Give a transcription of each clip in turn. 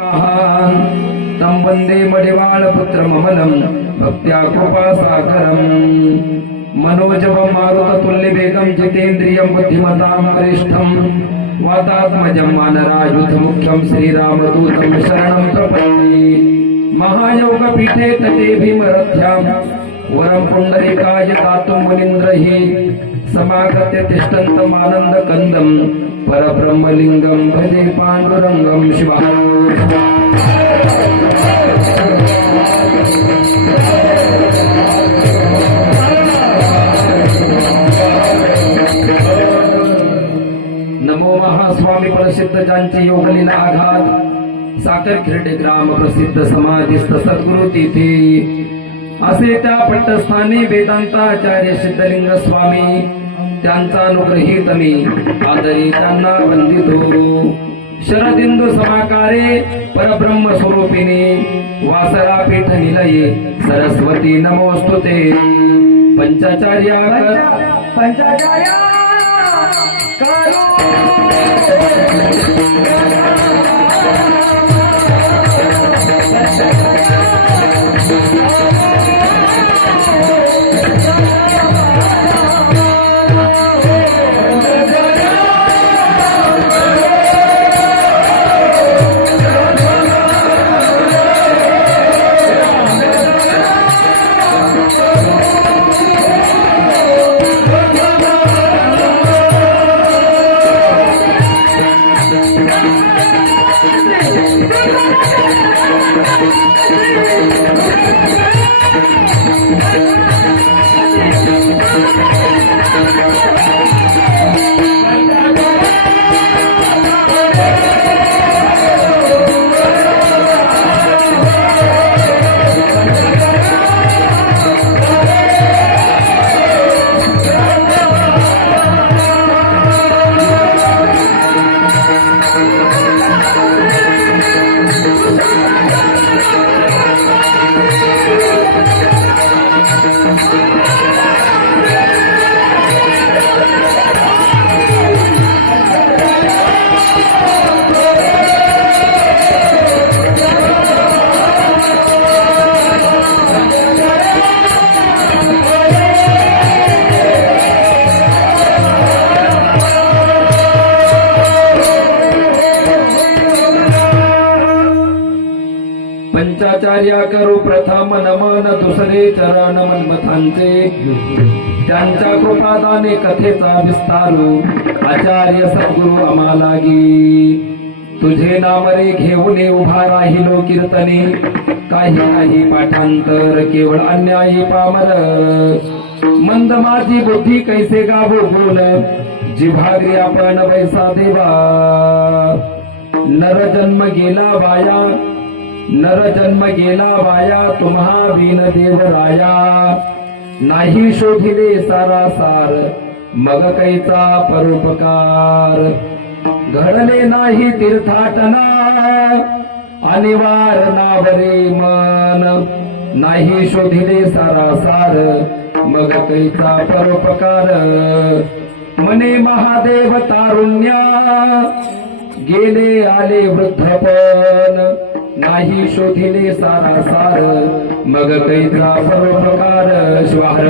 तं वन्दे मडिवाळपुत्रममलं भक्त्या कृपासागरम् मनोजवं मारुततुल्यवेगं जितेन्द्रियं बुद्धिमतां वरिष्ठं वातात्मजं वानरायुधमुख्यं श्रीरामदूतं शरणं प्रपद्ये। महायोगपीठे तटे भीमरथ्यां वरं पुण्डरीकाय दातुं मुनीन्द्रैः समागत्य तिष्ठन्तमानन्दकन्दं परब्रह्मलिंगं भजे पाण्डुरंगं शिवम्। नमो महास्वामी प्रसिद्ध ज्यांचे योगलीला आघात साखर खिरडे ग्राम प्रसिद्ध समाधिस्थ सद्गुरु तिथे असे त्या पट्टस्थानी वेदांताचार्य सिद्धलिंग स्वामी त्यांचा अनुग्रहित मी आदरी त्यांना वंदितो। शरदिंदू समाकारे परब्रह्म स्वरूपिणी वासरा पीठ निलये सरस्वती नमोस्तुते। पंचाचार्या पंचाचार्या करू प्रथम नमन दुसरे चरण मन्मथांचे त्यांच्या कृपादाने कथेचा विस्तारू आचार्य सद्गुरु आम्हालागी। तुझे नाम रे घेऊन उभा राहिलो कीर्तने काही नाही पाठांतर केवळ अन्यायी पामर मंद माझी बुद्धी कैसे गावो बोल जिव्हाग्री आपण वैसा देवा। नर जन्म गेला वाया तुम्हा बिन देवराया नाही शोधिले सारासार मग कैचा परोपकार। घडले नाही तीर्थाटना अनिवार नावरे मन नाही शोधिले सारासार मग कैचा परोपकार। मने महादेव तारुण्या गेले आले वृद्धपण नाही शोधिले सारासार मग कैचा परोपकार। शिवाहर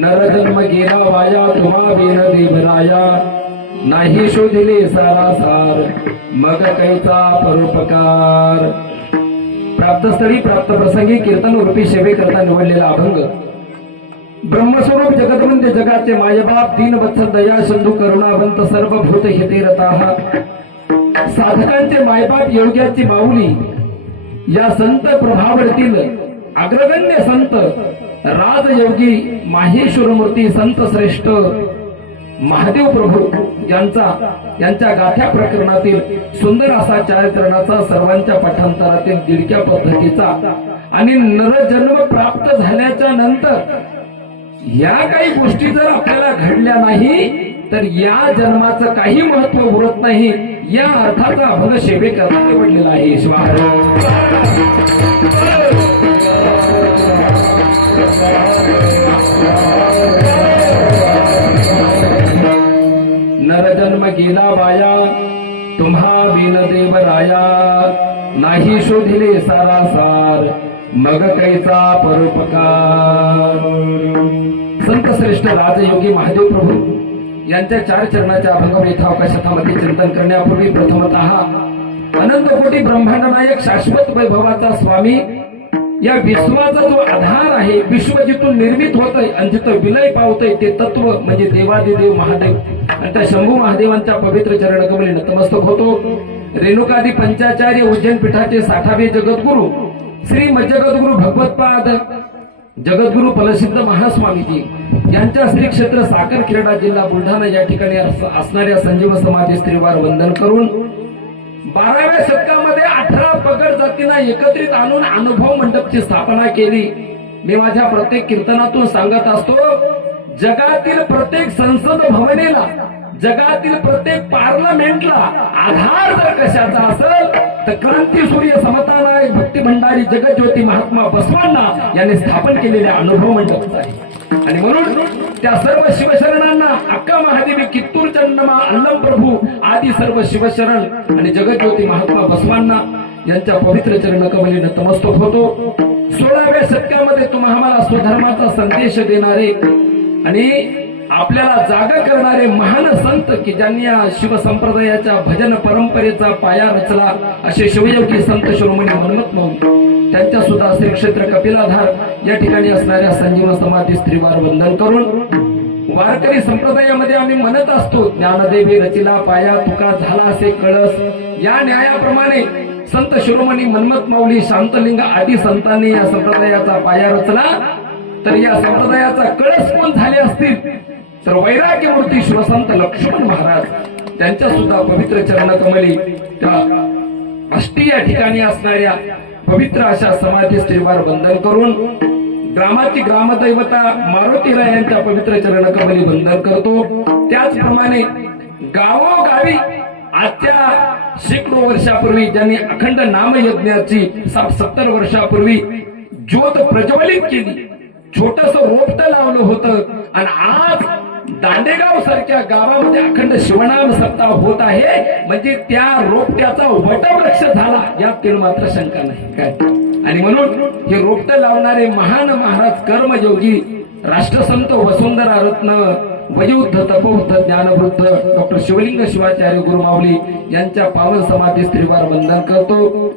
नरजन्म गेला वाया तुम्हा बिन देवराया नाही शोधिले सारासार मग कैचा परोपकार। प्राप्तस्थळी प्राप्त प्रसंगी कीर्तन रूपी सेवे करता निवडलेला अभंग। ब्रह्मस्वरूप जगतवंद्य जगाचे मायबाप दीनवत्सल दया सिंधू करुणावंत सर्वभूत हिते रताः साधकांचे मायबाप योग्याची माऊली या संत प्रभावतील अग्रगण्य संत राजयोगी माहेश्वर मूर्ती संत श्रेष्ठ महादेव प्रभू यांच्या गाथ्या प्रकरणातील सुंदर असा चारित्रणाचा सर्वांच्या पाठांतरातील दिडक्या पद्धतीचा आणि नरजन्म प्राप्त झाल्याच्या नंतर या काही गोष्टी जर आपल्याला घडल्या नाही तर या जन्माचं काही महत्व उरत नाही, या अर्थाचा अभंग सेवेकरता निवडलेला आहे. नरजन्म गेला बाया तुम्हा बिन देवराया, नाही शोधिले सारासार मग कैचा परोपकार. संत श्रेष्ठ राजयोगी महादेव प्रभू यांच्या 4 चरणाच्या अभंग यथावकाशामध्ये चिंतन करण्यापूर्वी प्रथमतः अनंत कोटी ब्रह्मांड नायक शाश्वत वैभवाचा स्वामी या विश्वाचा जो आधार आहे, विश्व जिथून निर्मित होतंय आणि जिथं विलय पावतंय ते तत्व म्हणजे देवादिदेव महादेव आणि त्या शंभू महादेवांच्या पवित्र चरणकमली नतमस्तक होतो. रेणुकादी पंचाचार्य उज्जैन पीठाचे 60वे जगद्गुरु श्री मज्जगद्गुरु भगवतपाद जगद्गुरु फलसिद्ध महास्वामीजी यांच्या श्री क्षेत्र साखरखेडा जिल्हा बुलढाणा या ठिकाणी असणाऱ्या संजीव समाधी स्त्रीवार वंदन करून 12व्या शतकामध्ये 18 पगड जातींना एकत्रित आणून अनुभव मंडपची स्थापना केली. मी माझ्या प्रत्येक कीर्तनातून सांगत असतो, जगातील प्रत्येक संसद भवनेला, जगातील प्रत्येक पार्लमेंटला आधार जर कशाचा असेल तर क्रांती सूर्य समता नायक भक्ती भंडारी जगज्योती महात्मा बसवांना यांनी स्थापन केलेल्या अनुभव मंडपचा आहे. आणि म्हणून त्या सर्व शिवशरणांना अक्का महादेवी कित्तूर चंदमा अल्लम प्रभू आदी सर्व शिवशरण आणि जगज्योती महात्मा बसवांना यांच्या पवित्र चरणकमली नतमस्तक होतो. 16व्या शतकामध्ये तुम्हाला स्वधर्माचा संदेश देणारे आणि आपल्याला जागा करणारे महान संत की ज्यांनी या शिवसंप्रदायाच्या भजन परंपरेचा पाया रचला असे शिवयोगी संत शिरोमणी मनमथ मौली त्यांच्या सुद्धा श्री क्षेत्र कपिलाधार या ठिकाणी असणाऱ्या संजीवन समाधी स्त्रीवार वंदन करून वारकरी संप्रदायामध्ये आम्ही म्हणत असतो, ज्ञानदेवी रचिला पाया तुका झाला असे कळस. या न्यायाप्रमाणे संत शिरोमणी मनमथ मौली शांतलिंग आदी संतांनी या संप्रदायाचा पाया रचला, तर या संप्रदायाचा कळस कोण झाले असतील तर वैराग्य मूर्ती शिवसंत लक्ष्मण महाराज त्यांच्या सुद्धा पवित्र चरणकमली त्या अष्टी या ठिकाणी असणाऱ्या पवित्र अशा समाधी स्त्रीवार वंदन करून ग्रामाची ग्रामदैवता मारुतीराय यांच्या पवित्र चरणकमली वंदन करतो. त्याचप्रमाणे गावोगावी आजच्या शेकडो वर्षापूर्वी ज्यांनी अखंड नामयज्ञाची 70 वर्षापूर्वी ज्योत प्रज्वलित केली, छोटस रोपट लावलं होतं आणि आज दांडेगाव सारख्या गावामध्ये अखंड शिवनाम सप्ताह होत आहे, म्हणजे त्या रोपट्याचा वटवृक्ष झाला यात तीळ मात्र शंका नाही काय. आणि म्हणून हे रोपट लावणारे महान महाराज कर्मयोगी राष्ट्रसंत वसुंधरा रत्न वयोवृद्ध तपवृद्ध ज्ञानवृद्ध डॉक्टर शिवलिंग शिवाचार्य गुरुमाऊली यांच्या पावन समाधी स्त्रीवार वंदन करतो.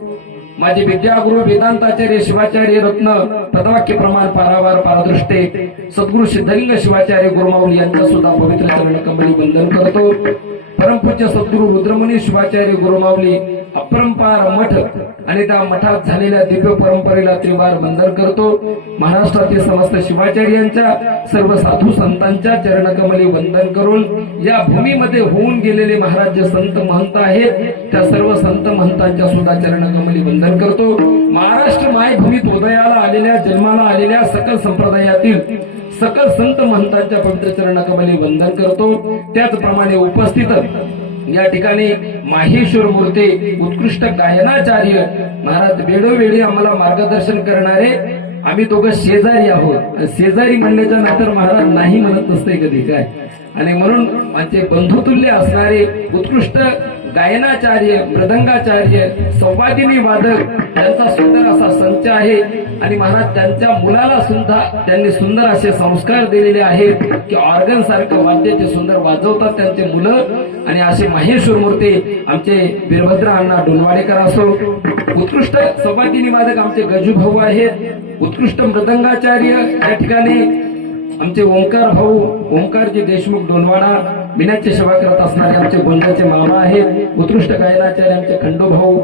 माझे विद्यागुरु वेदांताचार्य शिवाचार्य रत्न पदवाक्य प्रमाण पारावार पारदृष्टे सद्गुरु सिद्धलिंग शिवाचार्य गुरुमाऊली यांचा सुद्धा पवित्र चरणकमली वंदन करतो. परमपूज्य सद्गुरु रुद्रमुनी शिवाचार्य गुरुमाऊली अपरंपार मठ आणि त्या मठात झालेल्या दिव्य परंपरेला त्रिवार वंदन करतो. महाराष्ट्रातील समस्त शिवाचार्यांच्या सर्व साधू संतांच्या चरणकमली वंदन करून या भूमीमध्ये होऊन गेलेले महाराज जे संत महंत आहेत त्या सर्व संत महंतांच्या सुद्धा चरणकमली वंदन करतो. महाराष्ट्र मायभूमीत उदयाला आलेल्या जन्माला आलेल्या सकल संप्रदायातील सकल संत महंतांच्या पवित्र चरणकमली वंदन करतो. त्याचप्रमाणे उपस्थित या ठिकाणी माहेश्वर मूर्ती उत्कृष्ट गायनाचार्य महाराज वेळोवेळी आम्हाला मार्गदर्शन करणारे आम्ही दोघं शेजारी आहोत. शेजारी म्हणण्याच्या नंतर महाराज नाही म्हणत नसते कधी काय. आणि म्हणून माझे बंधुतुल्य असणारे उत्कृष्ट गायनाचार्य मृदंगाचार्य संवादिनी वादक त्यांचा सुंदर असा संच आहे. आणि महाराज त्यांच्या मुलाला सुद्धा त्यांनी सुंदर असे संस्कार दिलेले आहेत की ऑर्गन सारखं वाद्य ते सुंदर वाजवतात त्यांचे मुलं. आणि असे माहेश्वर मूर्ती आमचे वीरभद्र अण्णा डोनवाडेकर असो, उत्कृष्ट संवादिनी वादक आमचे गजू भाऊ आहेत, उत्कृष्ट मृदंगाचार्य या ठिकाणी आमचे ओंकार भाऊ ओंकारजी देशमुख डोनवाडा बिनाची सेवा करत असणारे आमचे गोंधाचे मामा आहेत, उत्कृष्ट गायनाचार्य आमचे खंडू भाऊ,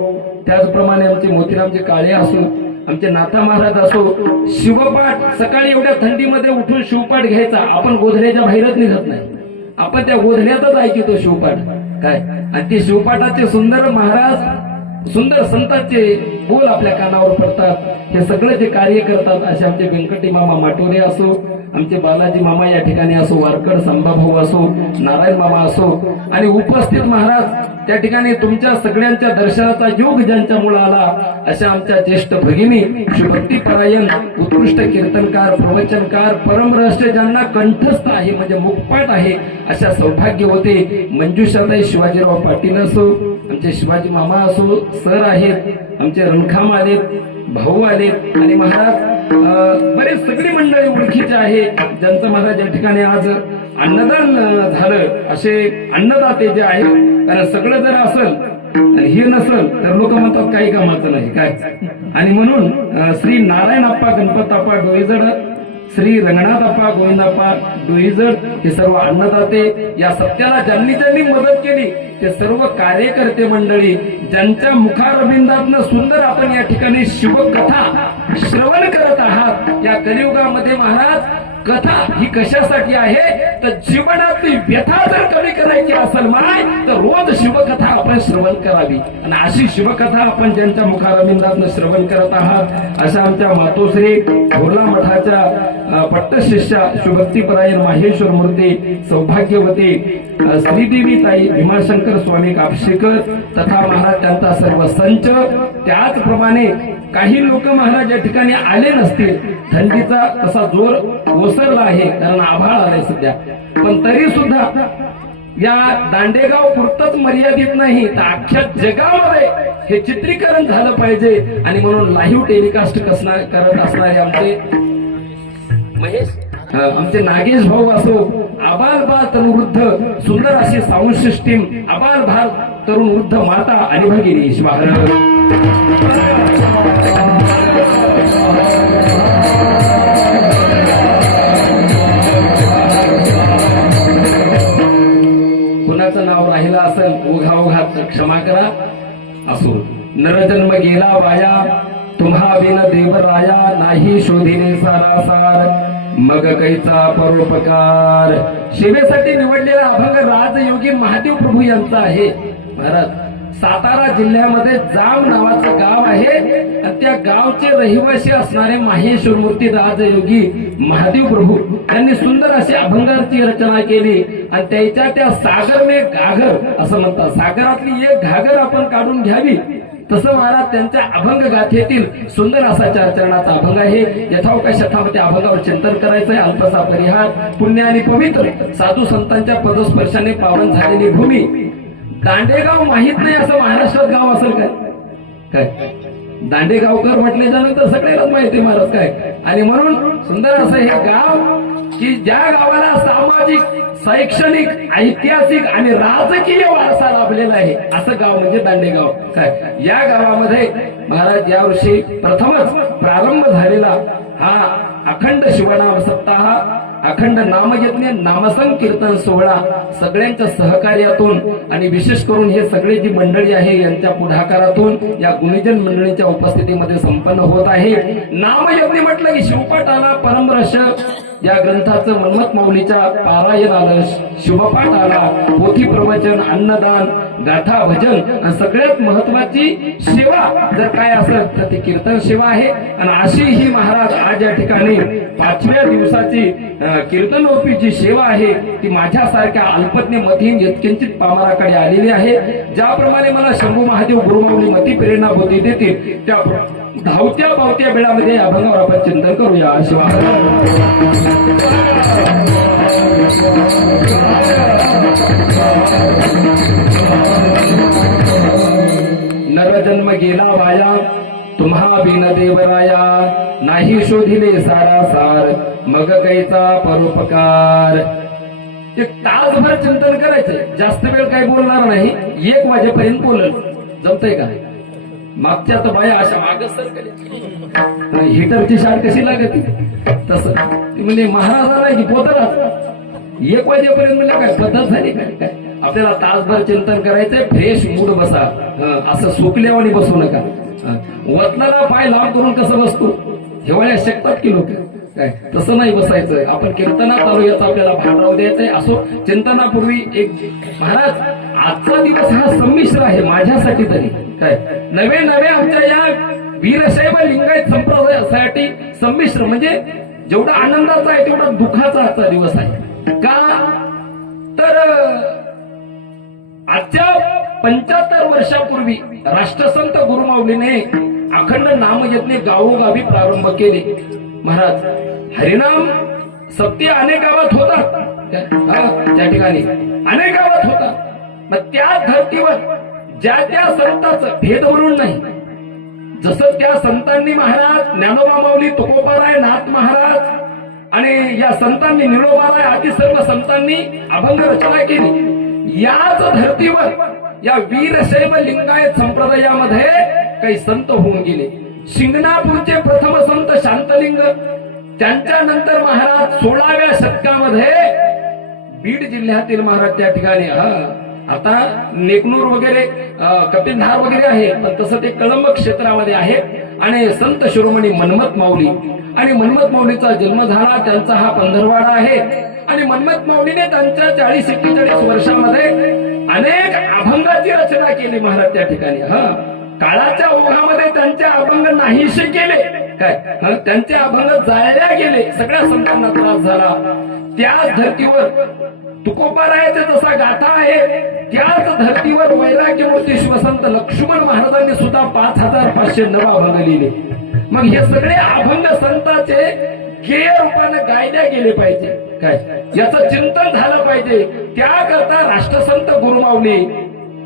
त्याचप्रमाणे आमचे मोतीरामचे काळे असो, आमचे नाथा महाराज असो. शिवपाठ सकाळी एवढ्या थंडीमध्ये उठून शिवपाठ घ्यायचा, आपण गोधड्याच्या बाहेरच निघत नाही. आपण त्या गोधड्यातच ऐकतो शिवपाठ काय, आणि ते शिवपाठाचे सुंदर महाराज सुंदर संतांचे बोल आपल्या कानावर पडतात. हे सगळं जे कार्य करतात असे आमचे व्यंकटी मामा माटोरे असो, आमचे बालाजी मामा या ठिकाणी असो, वारकड संभाभाऊ असो, नारायण मामा असो, आणि उपस्थित महाराज त्या ठिकाणी तुमच्या सगळ्यांच्या दर्शनाचा योग ज्यांच्यामुळे आला अशा आमच्या ज्येष्ठ भगिनी शिवभक्तीपरायण उत्कृष्ट कीर्तनकार प्रवचनकार परमरहस्य ज्यांना कंठस्थ आहे म्हणजे मुखपाठ आहे अशा सौभाग्य होते मंजुषाताई शिवाजीराव पाटील असो, आमचे शिवाजी मामा असो, सर आहेत आमचे रणखाम आलेत, भाऊ आलेत, आणि महाराज बरेच सगळी मंडळी ओळखीचे आहे ज्यांचं महाराज या ठिकाणी आज अन्नदान झालं. असे अन्नदाते जे आहेत, कारण सगळं जर असल आणि हे नसल तर लोक म्हणतात काही कामाचं नाही काय. आणि म्हणून श्री नारायण आप्पा गणपत आप्पा डोईजड, श्री रंगनाथ आप्पा गोविंदाप्पा डोईजड हे सर्व अन्नदाते, या सत्याला ज्यांनी ज्यांनी मदत केली ते सर्व कार्यकर्ते मंडळी ज्यांच्या मुखारविंदातनं सुंदर आपण या ठिकाणी शिवकथा श्रवण करत आहात. या कलियुगामध्ये महाराज कथा ही कशासाठी आहे तर जीवनातली व्यथा जर कमी करायची असेल माय तर रोज शिवकथा आपण श्रवण करावी, आणि अशी शिवकथा आपण ज्यांच्या मुखारविंदातनं श्रवण करत आहात अशा आमच्या मातोश्री भोरला मठाच्या पट्टशिष्या शिवभक्तीपरायण माहेश्वर मूर्ती सौभाग्यवती श्रीदेवी ताई भीमाशंकर स्वामी कापशेकर तथा महाराज त्यांचा सर्व संच. त्याचप्रमाणे काही लोक महाराज या ठिकाणी आले नसतील, थंडीचा तसा जोर ओसरला आहे कारण आभाळ आलाय सध्या, पण तरी सुद्धा या दांडेगाव पुरतच मर्यादित नाही तर अख्ख्या जगामध्ये हे चित्रीकरण झालं पाहिजे, आणि म्हणून लाईव्ह टेलिकास्ट करत असणारे आमचे महेश आमचे नागेश भाऊ असो, आबाल बाल तरुण वृद्ध सुंदर अशी साऊंड सिस्टीम, आबाल बाल तरुण वृद्ध माता आणि भगिनी शिवाहर. कुणाचं नाव राहिलं असेल ओघाओघात क्षमा करा. असो नरजन्म गेला वाया, तुम्हा बिन देवराया, नाही शोधिले सारासार, मग कैचा परोपकार. शिवेसाठी निवडलेला अभंग राजयोगी महादेव प्रभू यांचा आहे. महाराज सातारा जिल्ह्यामध्ये जाम नावाचं गाव आहे, आणि त्या गावचे रहिवासी असणारे माहेश्वर मूर्ती राजयोगी महादेव प्रभू यांनी सुंदर अशी अभंगाची रचना केली, आणि त्याच्या त्या सागर में घागर असं म्हणतात, सागरातली एक घागर आपण काढून घ्यावी तसं महाराज त्यांच्या अभंग गाथेतील सुंदर असा 4 चरणाचा अभंग आहे. यथावकाश यथावती अभंगावर चिंतन करायचंय. अल्पसा परिहार पुण्य आणि पवित्र साधू संतांच्या पदस्पर्शाने पावन झालेली भूमी. दांडेगाव माहित नाही असं महाराष्ट्रात गाव असेल काय काय दांडेगावकर म्हटल्याच्यानंतर सगळ्यालाच माहिती महाराज काय. आणि म्हणून सुंदर असं हे गाव की ज्या गावाला सामाजिक शैक्षणिक ऐतिहासिक आणि राजकीय वारसा लाभलेला आहे असं गाव म्हणजे दांडेगाव काय. या गावामध्ये महाराज यावर्षी प्रथमच प्रारंभ झालेला हा अखंड शिवनाम सप्ताह, अखंड नामयज्ञ नामसंकीर्तन सोहळा सगळ्यांच्या सहकार्यातून आणि विशेष करून हे सगळे जी मंडळी आहे यांच्या पुढाकारातून या गुणीजन मंडळींच्या उपस्थितीमध्ये संपन्न होत आहे. नामयज्ञ म्हटलं की शिवपाठ आला, परमरहस्य या ग्रंथाचं मन्मथ माऊलीच्या पारायण आलं, शिवपाठ आला, पोथी प्रवचन, अन्नदान, गाथा भजन, सगळ्यात महत्वाची सेवा जर काय असेल तर ती कीर्तन सेवा आहे. आणि अशी ही महाराज आज या ठिकाणी 5व्या दिवसाची कीर्तनरूपी सेवा आहे ती माझ्यासारख्या अल्पज्ञ मतीन यत्किंचित पामराकडे आलेली आहे. ज्याप्रमाणे मला शंभू महादेव गुरुमाऊली मती प्रेरणा बोधी देतील त्या धावत्या पावत्या वेळामध्ये या अभंगावर आपण चिंतन करूया. शिवा नरजन्म गेला वाया, तुम्हा बिन देवराया, नाही शोधिले सारासार, मग कैचा परोपकार. एक तासभर चिंतन करायचंय, जास्त वेळ काही बोलणार नाही, 1 वाजेपर्यंत बोलल. जमतंय का? मागच्या तर बाया अशा मागच सर हिटरची शाट कशी लागते तसं म्हणजे महाराजाला की पोतराच 1 वाजेपर्यंत म्हणजे काय पद्धत झाली काय काय. आपल्याला तासभर चिंतन करायचंय, फ्रेश मूड बसा, असं सुकल्यावानी बसू नका. वतनाला पाय लांब करून कसं बसतो हिवाळ्यात शकतात की लोक काय तसं नाही बसायचं. आपण कीर्तनात आलो याचा आपल्याला भान राहू द्यायचंय. असो चिंतनापूर्वी एक महाराज आजचा दिवस हा संमिश्र आहे माझ्यासाठी तरी. काय नवे नवे आमच्या या वीरशैव लिंगायत संप्रदायासाठी संमिश्र म्हणजे जेवढा आनंदाचा आहे तेवढा दुःखाचा आजचा दिवस आहे. का तर आजच्या 75 वर्षापूर्वी राष्ट्रसंत गुरुमाऊलीने अखंड नामयज्ञ गावोगावी प्रारंभ केले. महाराज हरिनाम सत्य अनेक गावात होतात, त्या ठिकाणी अनेक गावात होतात. मग त्या धर्तीवर ज्या त्या संतांचं भेद म्हणून नाही, जसं त्या संतांनी महाराज ज्ञानोबा माऊली, तुकोबाराय, नाथ महाराज आणि या संतांनी निळोबाराय आदी सर्व संतांनी अभंग रचना केली. याच धर्तीवर या वीरशैव लिंगायत संप्रदायामध्ये काही संत होऊन गेले. शिंगणापूरचे प्रथम संत शांतलिंग, त्यांच्यानंतर महाराज 16व्या शतकामध्ये बीड जिल्ह्यातील महाराज त्या ठिकाणी आता नेकनूर वगैरे कपिलधार वगैरे आहे, पण तसं ते कळंब क्षेत्रामध्ये आहे. आणि संत शिरोमणी मनमत माऊली, आणि मनमत माऊलीचा जन्म झाला, त्यांचा हा पंधरवाडा आहे. आणि मनमत माऊलीने त्यांच्या 40-41 वर्षामध्ये अनेक अभंगाची रचना केली महाराज त्या ठिकाणी. काळाच्या ओघामध्ये त्यांचे अभंग नाहीसे केले. काय त्यांचे अभंग जाळल्या गेले, सगळ्या संतांना त्रास झाला. त्याच धर्तीवर तुकोबारायाचे जसा गाथा आहे, त्याच धर्तीवर वैराग्यमूर्ती शिवसंत लक्ष्मण महाराजांनी सुद्धा 5509 अभंग लिहिले. मग हे सगळे अभंग संतांचे गेय रूपाने गायल्या गेले पाहिजे. काय याचं चिंतन झालं पाहिजे. त्याकरता राष्ट्रसंत गुरुमाऊली,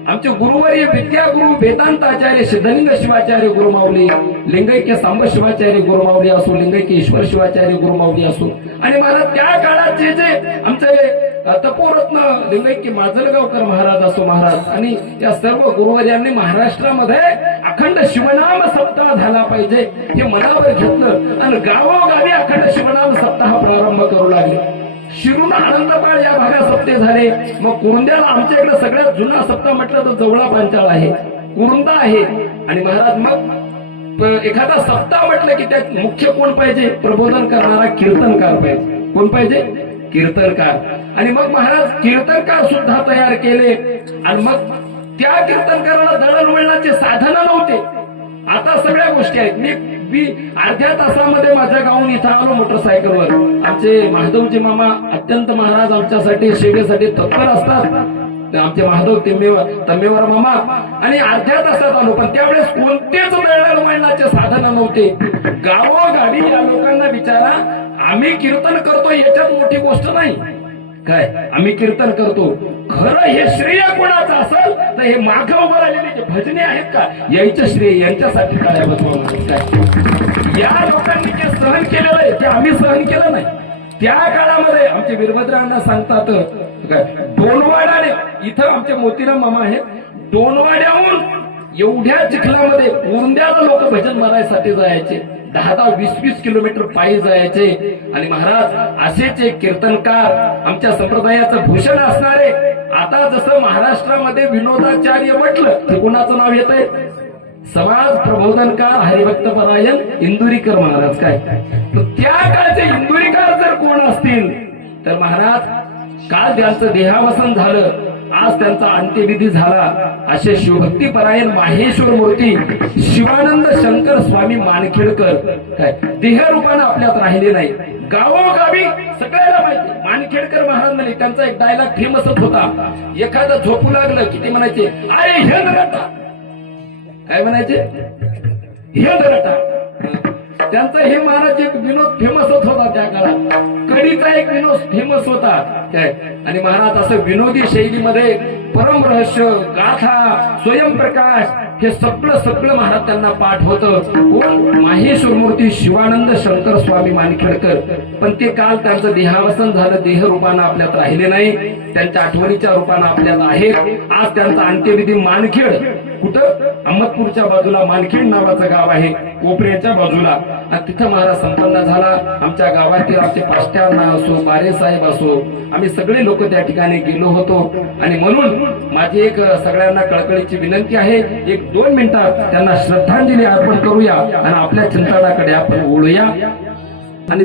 आमचे गुरुवर्य विद्यागुरु वेदांताचार्य सिद्धलिंग शिवाचार्य गुरुमाऊली, लिंगैक्य सांब शिवाचार्य गुरुमाऊली असो, लिंगैक्य ईश्वर शिवाचार्य गुरुमाऊली असो, आणि मला त्या काळाचे जे आमचे तपोरत्न लिंगैक्य माजलगावकर महाराज असो महाराज, आणि या सर्व गुरुवर्यांनी महाराष्ट्रामध्ये अखंड शिवनाम सप्ताह झाला पाहिजे हे मनावर घेतलं आणि गावोगावी अखंड शिवनाम सप्ताह प्रारंभ करू लागले. शिरूर आनंदपाळ या भागात सप्ते झाले. मग कुरुंद्याला आमच्या इकडे सगळ्यात जुना सप्ताह म्हटलं तर जवळा पांचाळ आहे, कुरुंदा आहे. आणि महाराज मग एखादा सप्ताह म्हटलं की त्यात मुख्य कोण पाहिजे? प्रबोधन करणारा कीर्तनकार पाहिजे. कोण पाहिजे? कीर्तनकार. आणि मग महाराज कीर्तनकार सुद्धा तयार केले. आणि मग त्या कीर्तनकाराला दळणवळणाचे साधन नव्हते. आता सगळ्या गोष्टी आहेत. मी अर्ध्या तासामध्ये माझ्या गावून इथं आलो मोटरसायकलवर. आमचे महादेवजी मामा अत्यंत महाराज आमच्यासाठी सेवेसाठी तत्पर असतात, आमचे महादेव तम्मेवर मामा. आणि अर्ध्या तासात आलो, पण त्यावेळेस कोणतेच दळणवळणाचे साधन नव्हते. गावोगावी या लोकांना विचारा, आम्ही कीर्तन करतो याच्यात मोठी गोष्ट नाही. काय आम्ही कीर्तन करतो, खरं हे श्रेय कोणाचं असेल तर हे मागे उभं राहिलेले जे भजने आहेत का, यायचं श्रेय यांच्यासाठी काय बसवा. काय या लोकांनी जे सहन केलेलं आहे ते आम्ही सहन केलं नाही. त्या काळामध्ये आमचे वीरभद्रांना सांगतात काय, डोनवाड्याने इथं आमचे मोतीराम मामा आहेत, डोनवाड्याहून एवढ्या चिखलामध्ये उरंद्याला लोक भजन मारायसाठी जायचे. 10-20 किलोमीटर पायी जायचे. आणि महाराज असेच एक कीर्तनकार आमच्या संप्रदायाचं भूषण असणारे, आता जसं महाराष्ट्रामध्ये विनोदाचार्य म्हटलं ते कोणाचं नाव येत आहे? समाज प्रबोधनकार हरिभक्त परायण इंदुरीकर महाराज. काय त्या काळचे इंदुरीकर जर कोण असतील तर महाराज काल त्यांचं देहावसन झालं, आज त्यांचा अंत्यविधी झाला. असे शिवभक्ती परायण माहेश्वर मूर्ती शिवानंद शंकर स्वामी मानखेडकर काय देहरूपानं आपल्यात राहिले नाही. गावोगावी सगळ्याला माहिती मानखेडकर महाराजांनी त्यांचा एक डायलॉग फेमसच होता. एखादं झोपू लागलं की ते म्हणायचे, अरे हे दरटा. काय म्हणायचे? हे दरटा. त्यांचा हे महाराज एक विनोद फेमसच होता त्या काळात. कडीचा एक विनोद फेमस होता. काय आणि महाराज असं विनोदी शैलीमध्ये परम रहस्य, गाथा, स्वयंप्रकाश हे सगळं महाराज त्यांना पाठ होतं. कोण? माहेश्वर मूर्ती शिवानंद शंकर स्वामी मानखेडकर. पण ते काल त्यांचं देहावसन झालं, देहरूपानं आपल्यात राहिले नाही, त्यांच्या आठवणीच्या रूपानं आपल्यात आहे. आज त्यांचा अंत्यविधी मानखेड, कुठं? अहमदपूरच्या बाजूला मानखेड नावाचं गाव आहे, कोपऱ्याच्या बाजूला. आणि तिथं महाराज संपन्न झाला. आमच्या गावातील आमचे पाष्ट्यांना असो, बारे साहेब असो, आम्ही सगळे लोक त्या ठिकाणी गेलो होतो. आणि म्हणून माझी एक सगळ्यांना कळकळीची विनंती आहे, 1-2 मिनिटात त्यांना श्रद्धांजली अर्पण करूया आणि आपल्या चिंतनाकडे आपण वळूया. आणि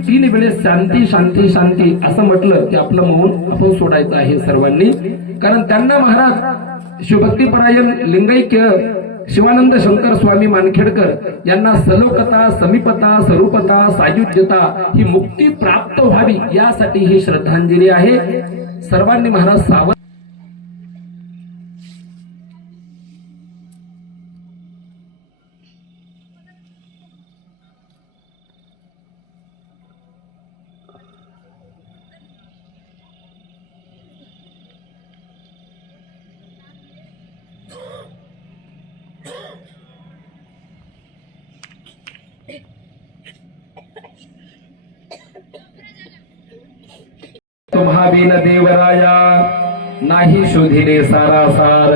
3 वेळेस शांती शांती शांती असं म्हटलं की आपलं मौन आपण सोडायचं आहे सर्वांनी. कारण त्यांना महाराज शिवभक्तीपरायण लिंगैक्य शिवानंद शंकर स्वामी मानखेडकर यांना सलोकता, समीपता, स्वरूपता, सायुज्यता ही मुक्ती प्राप्त व्हावी यासाठी ही श्रद्धांजली आहे. सर्वांनी महाराज सावध तुम्हाबीन देवराया नाही शोधिले सारासार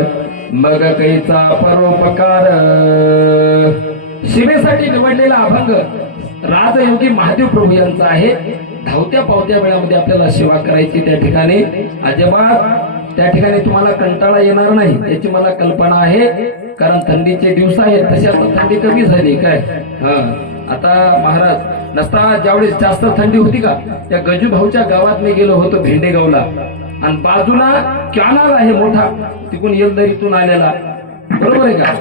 मग कैचा परोपकार. शिवेसाठी निवडलेला अभंग राजयोगी महादेव प्रभू यांचा आहे. धावत्या पावत्या वेळामध्ये आपल्याला सेवा करायची त्या ठिकाणी अजिबात त्या ठिकाणी तुम्हाला कंटाळा येणार नाही याची मला कल्पना आहे. कारण थंडीचे दिवस आहेत तशी आता थंडी कमी झाली काय. आता महाराज नसता ज्यावेळेस जास्त थंडी होती का त्या गजूभाऊच्या गावात मी गेलो होतो भेंडेगावला आणि बाजूला कॅनल आहे मोठा तिकडून येलदरीतून आलेला बरोबर आहे का.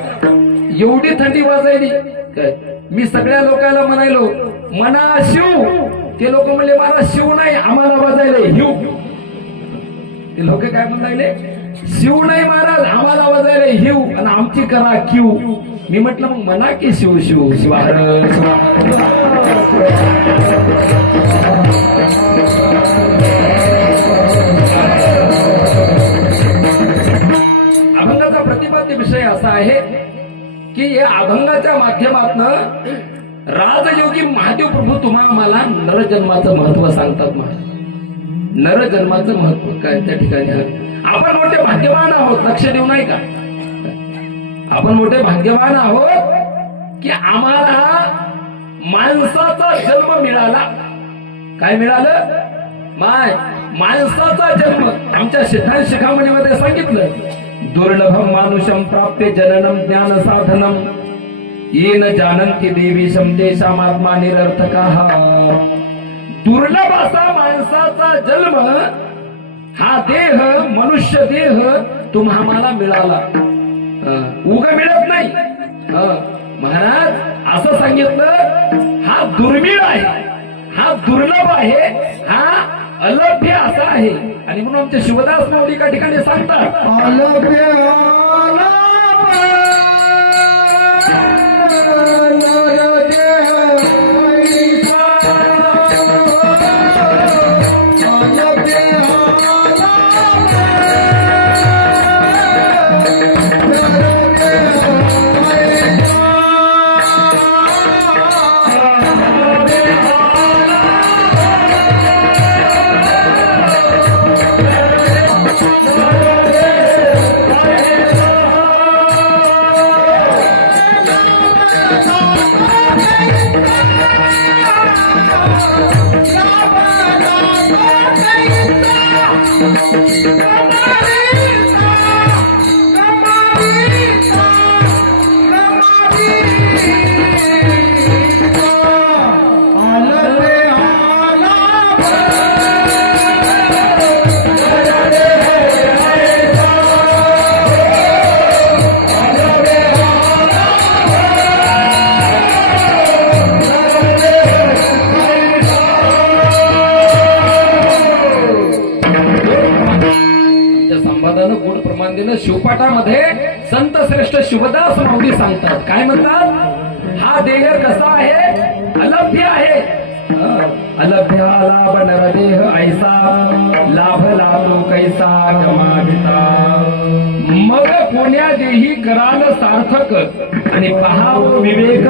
एवढी थंडी वाजायली काय मी सगळ्या लोकांना म्हणायलो मना शिव. ते लोक म्हणले मला शिव नाही आम्हाला वाजायले हिव. ते लोक काय म्हणाले शिव नाही महाराज आम्हाला वाजायले हिव आणि आमची करा क्यू. मी म्हटलं मग म्हणा की शिव शिव शिवार. अभंगाचा प्रतिपाद्य विषय असा आहे की या अभंगाच्या माध्यमातून राजयोगी महादेव प्रभू तुम्हाला मला नरजन्माचं महत्व सांगतात. महाराज नरजन्माचं महत्व काय त्या ठिकाणी आपण मोठे भाग्यवान आहोत लक्ष देऊ नाही का. आपण मोठे भाग्यवान आहोत की आम्हाला माणसाचा जन्म मिळाला. काय मिळालं माणसाचा जन्म. आमच्या सिद्धांत शिखामणीमध्ये सांगितलं दुर्लभम मानुषम प्राप्ते जननम ज्ञान साधनम येन जानन्ति देवी समतेषामात्मा निरर्थकः. दुर्लभ असा माणसाचा जन्म हा देह मनुष्य देह तुम्हाला मिळाला. उग मिळत नाही. महाराज असं सांगितलं हा दुर्मिळ आहे हा दुर्लभ आहे हा अलभ्य असा आहे. आणि म्हणून आमचे शिवदास माऊली एका ठिकाणी सांगतात अलभ्य शिवपाठामध्ये संत श्रेष्ठ शिवदास माऊली सांगतात काय म्हणतात हा देह कसा आहे अलभ्य आहे. अलभ्य लाभ नरदेह ऐसा लाभला तो कैसा गमाविता. मग कोण्या देही कराल सार्थक आणि पहाव विवेक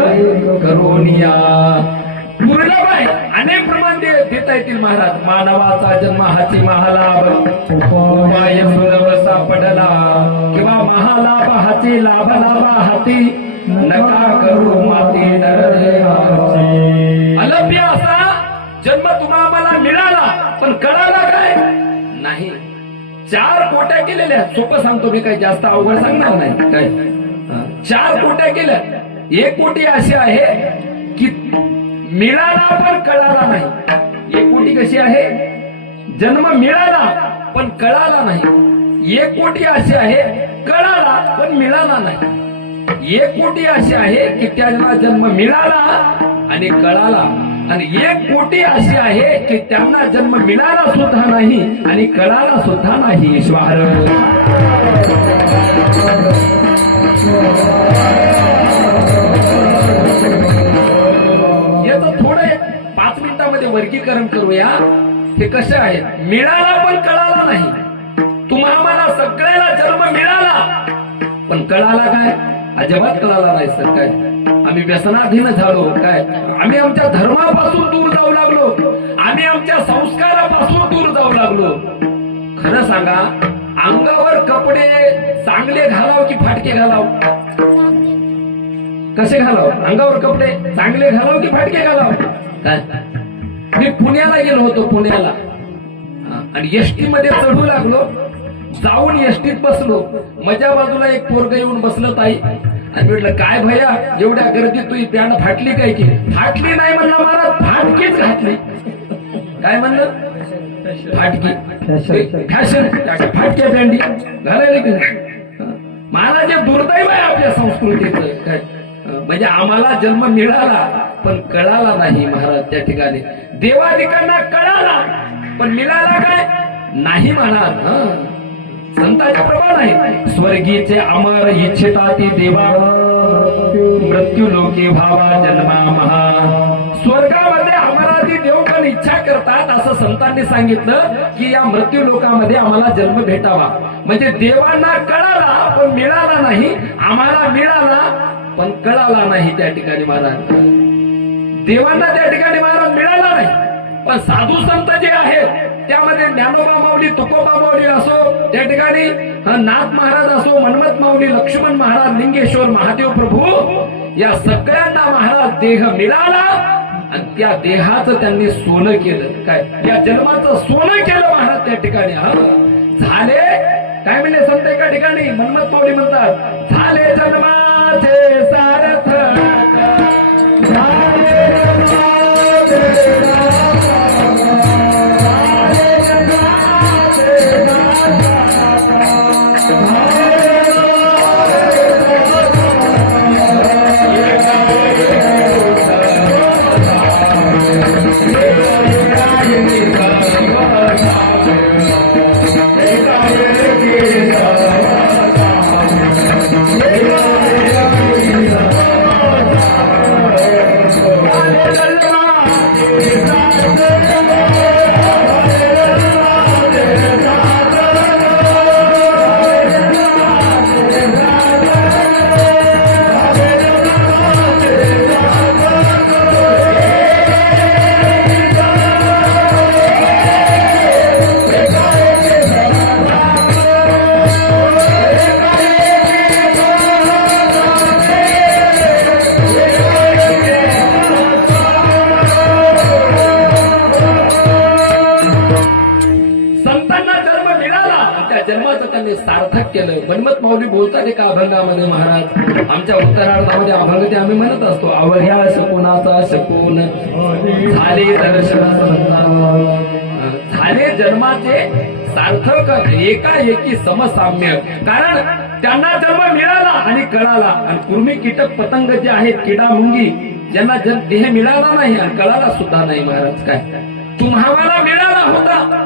करोनिया. दुर्लभ आहे अनेक प्रमाण देता येतील महाराज. मानवाचा जन्म हाची महालाभ उपाय सुलभ सापडला किंवा महालाभ हाची लाभ लाभा हाती नका करू माती नरदेहाची. अलभ्य असा जन्म तुम्हाला मिळाला पण कळाला काय नाही. 4 कोट्या केलेल्या सोपं सांगतो मी काही जास्त अवघड सांगणार नाही काय. 4 कोट्या केल्या. 1 कोटी अशी आहे की मिळाला पण कळाला नाही। एक कोटी कशी आहे? जन्म मिळाला पण कळाला नाही। एक कोटी अशी आहे कळाला पण मिळाला नाही। एक कोटी अशी आहे की त्यांना जन्म मिळाला आणि कळाला, आणि एक कोटी अशी आहे की त्यांना जन्म मिळाला सुद्धा नाही आणि कळाला सुद्धा नाही। ईश्वर याचं थोडं 5 मिनिटांमध्ये वर्गीकरण करूया। हे कसं आहे? मिळाला पण कळाला नाही। तुम्हाला सगळ्याला जन्म मिळाला पण कळाला काय? अजिबात कळाला नाही सर। काय आम्ही व्यसनाधीन झालो, काय आम्ही आमच्या धर्मापासून दूर जाऊ लागलो, आम्ही आमच्या संस्कारापासून दूर जाऊ लागलो। खरं सांगा, अंगावर कपडे चांगले घालाव की फाटके घालाव? कसे घालाव? अंगावर कपडे चांगले घालाव की फाटके घालाव? काय मी पुण्याला गेलो होतो, पुण्याला, आणि एसटी मध्ये चढू लागलो, जाऊन एसटीत बसलो, माझ्या बाजूला एक पोरग येऊन बसलं ताई, आणि म्हटलं काय भैया एवढ्या गर्दीत तुझी पॅन्ट फाटली काय? की फाटली नाही म्हणलं मला, फाटकीच घातली। काय म्हणलं? फाटकी फॅशन, फाटक्या पॅन्टी घालायला की मला जे दुर्दैव आहे आपल्या संस्कृतीचं। काय म्हणजे आम्हाला जन्म मिळाला पण कळाला नाही महाराज। त्या ठिकाणी देवादिकांना कळाला पण मिळाला काय नाही म्हणाल। संतांच्या प्रमाण आहे, स्वर्गीचे अमर इच्छिताती देवा, मृत्यू लोके भावा जन्मा महा। स्वर्गामध्ये अमराधी देव पण इच्छा करतात असं संतांनी सांगितलं की या मृत्यू लोकामध्ये आम्हाला जन्म भेटावा। म्हणजे देवांना कळाला पण मिळाला नाही, आम्हाला मिळाला पण कळाला नाही। त्या ठिकाणी महाराज देवांना त्या ठिकाणी महाराज मिळाला नाही, पण साधू संत जे आहेत त्यामध्ये ज्ञानोबा माऊली, तुकोबा माऊली असो, त्या ठिकाणी नाथ महाराज असो, मनमत माऊली, लक्ष्मण महाराज, लिंगेश्वर महादेव प्रभू, या सगळ्यांना महाराज देह मिळाला आणि त्या देहाचं त्यांनी सोनं केलं। काय या जन्माचं सोनं केलं महाराज त्या ठिकाणी। झाले काय म्हणले संत एका ठिकाणी, मनमत माऊली म्हणतात, झाले जन्माचे सारथक, सार्थक केलं। मनमत माऊली बोलतात एका अभंगामध्ये महाराज, आमच्या उत्तरार्धामध्ये अभंग ते आम्ही म्हणत असतो, अवघ्या शकुनाचा शकून झाले दर्शन झाले जन्माचे सार्थक एकाएकी समसाम्य। कारण त्यांना जन्म मिळाला आणि कळाला, आणि कुर्मी कीटक पतंग जे आहेत, किडा मुंगी, ज्यांना देह मिळाला नाही आणि कळाला सुद्धा नाही महाराज। काय तुम्हाला मिळाला होता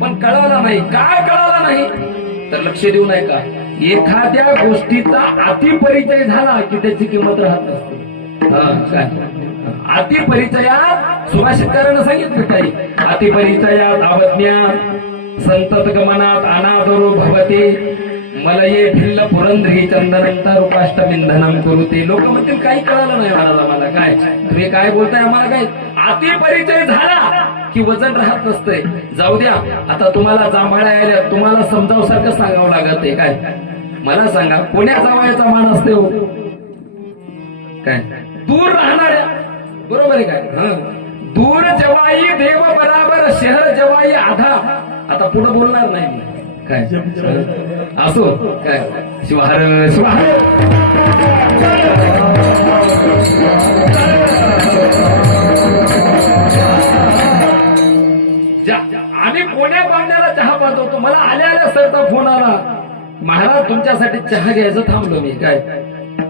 पण कळाला नाही, काय कळाला नाही तर लक्ष देऊ नये का, एखाद्या गोष्टीचा अतिपरिचय झाला की त्याची किंमत राहत नसते। काय अतिपरिचयात सुभाषितकारानं सांगितलं काही, अतिपरिचयात अवज्ञा संतत गमनात अनादरो भवते, मलये भिल्ल पुरंद्री चंदनंतर उपाष्टबिंधनम करुते। लोक म्हणतील काही कळालं नाही महाराज आम्हाला, काय तुम्ही काय बोलताय आम्हाला, काय अतिपरिचय झाला की वजन राहत नसतंय। जाऊ द्या, आता तुम्हाला जांभळ्या आल्या, तुम्हाला समजावसारखं सांगावं लागत आहे। काय मला सांगा, कोण्या जावयाचा मान असते हो? काय दूर राहणाऱ्या, बरोबर आहे काय? दूर जवाई देव बराबर, शहर जवाई आधा। आता पुढे बोलणार नाही मी, काय असो, काय शिवहर शिवहर कोण्या पाहुण्याला चहा पाठवतो. मला आल्या आल्या सरचा फोन आला, महाराज तुमच्यासाठी चहा घ्यायचं थांबलो मी. काय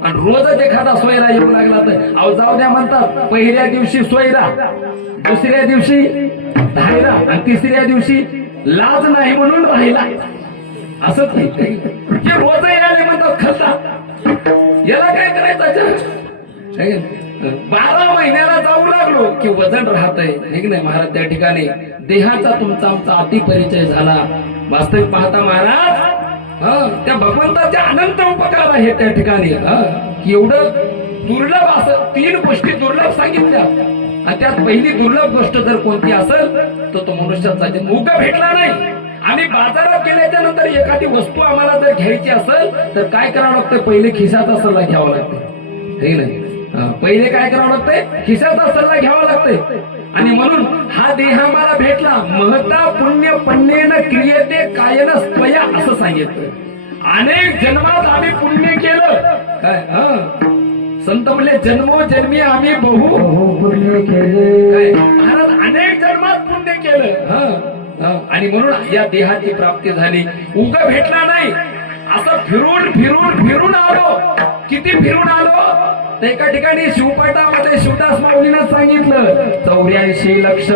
आणि रोजच एखादा सोयरा येऊ लागला तर अहो जाऊ द्या म्हणतात. पहिल्या दिवशी सोयरा, दुसऱ्या दिवशी धायरा आणि तिसऱ्या दिवशी लाज नाही म्हणून राहिला. असंच नाही जे रोज आले म्हणतात खलता. याला काय करायचं. 12 महिन्याला जाऊ लागलो की वजन राहतंय हे नाही महाराज. त्या ठिकाणी देहाचा तुमचा आमचा अति परिचय झाला. वास्तविक पाहता महाराज त्या भगवंताचे अनंत उपकार आहे त्या ठिकाणी. एवढं दुर्लभ असं 3 गोष्टी दुर्लभ सांगितल्या आणि त्यात पहिली दुर्लभ गोष्ट जर कोणती असेल तर तो मनुष्याचा जन्म उगा भेटला नाही. आणि बाजारात गेल्याच्या नंतर एखादी वस्तू आम्हाला जर घ्यायची असेल तर काय करावं लागतं. पहिले खिशाचा सल्ला घ्यावा लागतो हे नाही. पहिले काय करावं लागतंय, खिशाचा सल्ला घ्यावा लागतंय. आणि म्हणून हा देह आम्हाला भेटला. महता पुण्य पण्येन क्रियते कायन स्वया असं सांगितलं. अनेक जन्मात आम्ही पुण्य केलं. काय संत म्हणले जन्मोजन्मी आम्ही बहु पुण्य केले. महाराज अनेक जन्मात पुण्य केलं आणि म्हणून या देहाची प्राप्ती झाली. उग भेटला नाही. असं फिरून फिरून फिरून आलो. किती फिरून आलो तर एका ठिकाणी शिवपाठामध्ये शिवदास माऊलीनं सांगितलं 84 लक्ष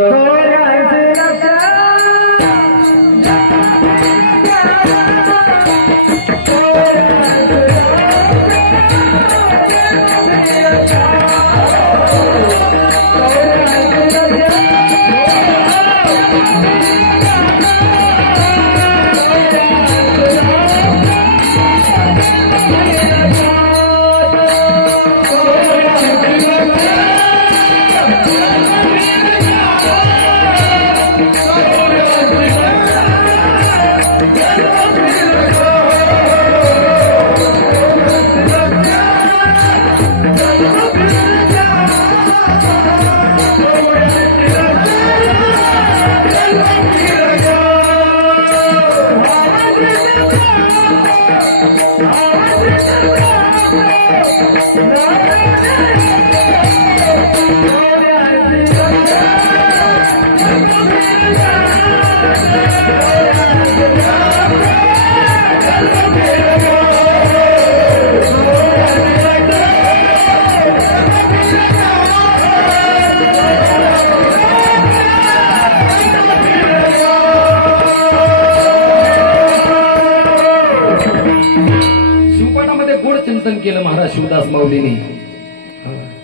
केलं महाराज शिवदास माऊलीने.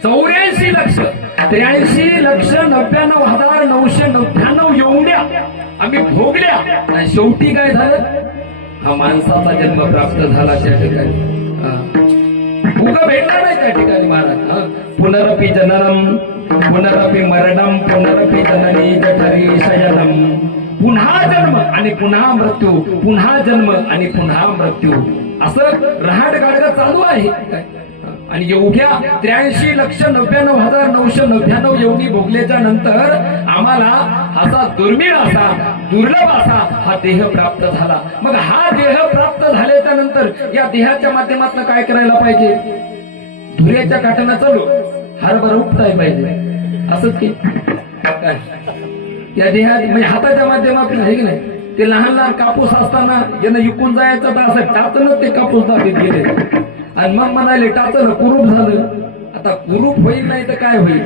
84 लक्ष 83,99,999 एवढ्या आम्ही भोगल्या आणि शेवटी काय झालं. हा माणसाचा जन्म प्राप्त झाला त्या ठिकाणी. भोग भेटला नाही त्या ठिकाणी महाराज. पुनरपि जननम पुनरपि मरणम पुनरपि जननी जठरी शयनम. पुन्हा जन्म आणि पुन्हा मृत्यू, पुन्हा जन्म आणि पुन्हा मृत्यू असं रहाट गाडगा चालू आहे. आणि एवढ्या 83,99,999 एवढी भोगल्याच्या नंतर आम्हाला असा दुर्मिळ असा दुर्लभ असा हा देह प्राप्त झाला. मग हा देह प्राप्त झाल्याच्या नंतर या देहाच्या माध्यमातून काय करायला पाहिजे. धुऱ्याच्या काठानं चालू हरभरा उपटाय पाहिजे. असंच की काय या देहात म्हणजे हाताच्या माध्यमातून आहे की नाही. ते लहान लहान कापूस असताना यानं विकून जायचं तर असं टाचनच ते कापूस दाबीत गेले आणि मग म्हणाले टाचन कुरूप झालं. आता कुरूप होईल नाही तर काय होईल.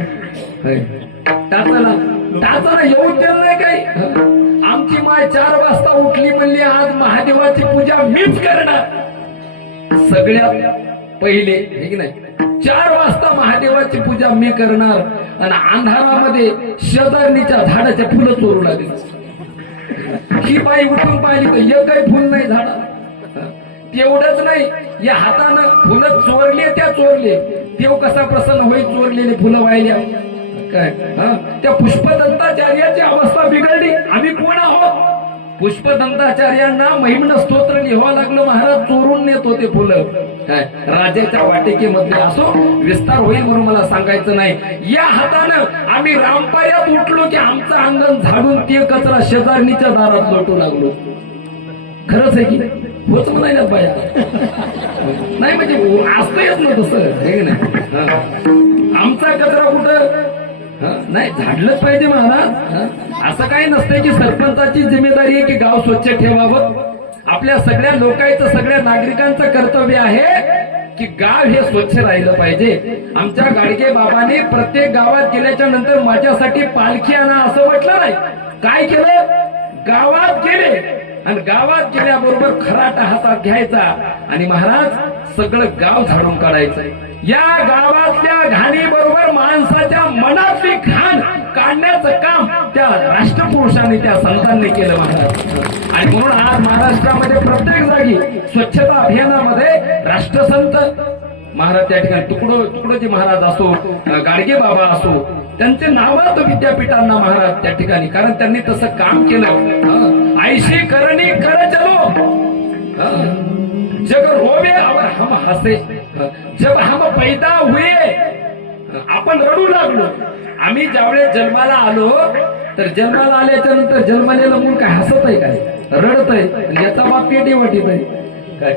टाचन येऊन केलं नाही काही. आमची माय 4 वाजता उठली म्हणली आज महादेवाची पूजा मीच करणार. सगळ्यात पहिले हे की नाही 4 वाजता महादेवाची पूजा मी करणार. आणि अंधारामध्ये शेजारणीच्या झाडाच्या फुलं चोरू लागली. ही बाई उठून पाहिली तर एकही फुल नाही झाडा. तेवढंच नाही या हातानं फुलं चोरले त्या चोरले. देव कसा प्रसन्न होईल चोरलेले फुलं वाहिल्या. काय त्या पुष्पदंताचार्याची अवस्था बिघडली. आम्ही कोण आहोत. पुष्पदंताचार्यांना महिमन स्तोत्र लिहावं लागलं. महाराज चोरून नेत होते फुलं. काय राजाच्या वाटिकेमध्ये असो विस्तार होईल म्हणून मला सांगायचं नाही. या हातानं आम्ही रामपाऱ्यात उठलो की आमचं अंगण झाडून ते कचरा शेजारणीच्या दारात लोटू लागलो. खरंच आहे की होच म्हणायला पाहिजे. नाही म्हणजे असतंच ना तसं हे नाही. आमचा कचरा कुठं नाही झाडलंच पाहिजे महाराज. असं काही नसतंय की सरपंचाची जिम्मेदारी आहे की गाव स्वच्छ ठेवावं. आपल्या सगळ्या लोकांचं, सगळ्या नागरिकांचं कर्तव्य आहे की गाव हे स्वच्छ राहिलं पाहिजे. आमच्या गाडगे बाबांनी प्रत्येक गावात गेल्याच्या नंतर माझ्यासाठी पालखी आणा असं म्हटलं नाही. काय केलं? गावात गेले आणि गावात गेल्याबरोबर खराटा हातात घ्यायचा आणि महाराज सगळं गाव झाडून काढायचं. या गावातल्या घाणीबरोबर माणसाच्या मनातली घाण काढण्याचं काम त्या राष्ट्रपुरुषांनी, त्या संतांनी केलं महाराज. आणि म्हणून आज महाराष्ट्रामध्ये प्रत्येक जागी स्वच्छता अभियानामध्ये राष्ट्रसंत महाराज त्या ठिकाणी तुकडोजी महाराज असो, गाडगे बाबा असो, त्यांचे नावात विद्यापीठांना महाराज त्या ठिकाणी, कारण त्यांनी तसं काम केलं. ऐशी करणी कर चलो जग रोवे और हम हसे, जब हम पैदा हुए आपण रडू लागलो. आम्ही ज्यावेळेस जन्माला आलो तर जन्माला आल्याच्या नंतर जन्मलेलं मूल काय हसत आहे काय, रडत आहे. याचा बाप पेढी वाटीत आहे काय,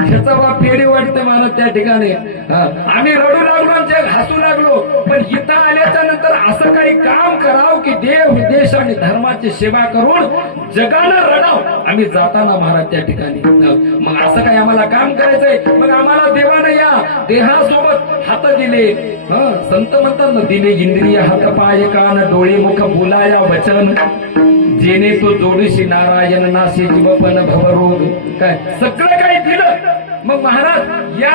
ह्याचा बाप पेढी वाटते महाराज त्या ठिकाणी. आम्ही रडू लागलो, आमच्या हसू लागलो. पण इथं आल्याच्या नंतर असं काही काम करावं की देव विदेश आणि धर्माची सेवा करून जगानं रडाव आम्ही जाताना महाराज त्या ठिकाणी. मग असं काही आम्हाला काम करायचंय. मग आम्हाला देवानं या देहासोबत हात दिले. संत म्हणतात ना, दिले इंद्रिय हात पाय कान डोळे मुख बोलाया वचन, जेणे तो जोडीशी नारायण नाशी जीवपन भवरोग. काय सगळं काही दिलं. मग महाराज या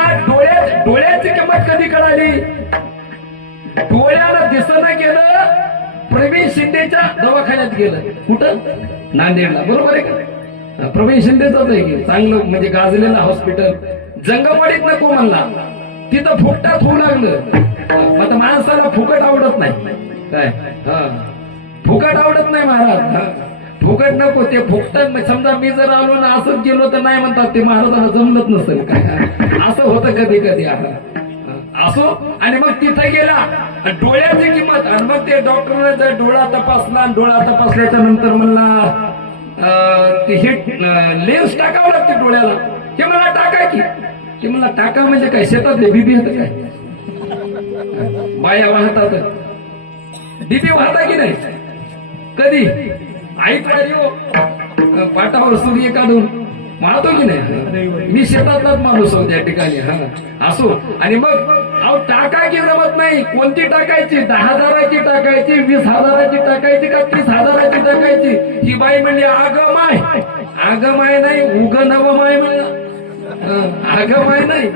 डोळ्याची किंमत कधी कळाली? डोळ्याला दिसणं गेलं, प्रवीण शिंदेच्या दवाखान्यात गेलं. कुठं? नांदेडला. बरोबर आहे का? प्रवीण शिंदेचाच आहे की, चांगलं म्हणजे गाजलेलं हॉस्पिटल. जंगमवाडीत नको म्हणला, तिथं फुकटात होऊ लागलं. आता माणसाला फुकट आवडत नाही काय, फुकट आवडत नाही महाराज. फुकट नको, ते फुकटात. समजा मी जर आलो ना असंच गेलो तर नाही म्हणतात ते महाराजांना जमलंच नसेल काय, असं होतं कधी कधी. असो. आणि मग तिथे गेला डोळ्याची किंमत. आणि मग ते डॉक्टरने जर डोळा तपासला, डोळा तपासल्याच्या नंतर म्हणला ते हे लेन्स टाकावं लागते डोळ्याला. हे मला टाका की, ते मला टाका म्हणजे काय, शेतातले बीबी होतं काय, बाया वाहतात, बीबी वाहता की नाही कधी? ऐकवारी हो पाटावर सूर्य काढून वाहतो की नाही? मी शेतातलाच माणूस हो त्या ठिकाणी. असो. आणि मग टाका की जमत नाही. कोणती टाकायची? 10,000ची टाकायची, 20,000ची टाकायची का 30,000ची टाकायची? ही बाई म्हणली आगमाय. आगमाय नाही, उग नवमाय म्हणला. आगमाय नाही.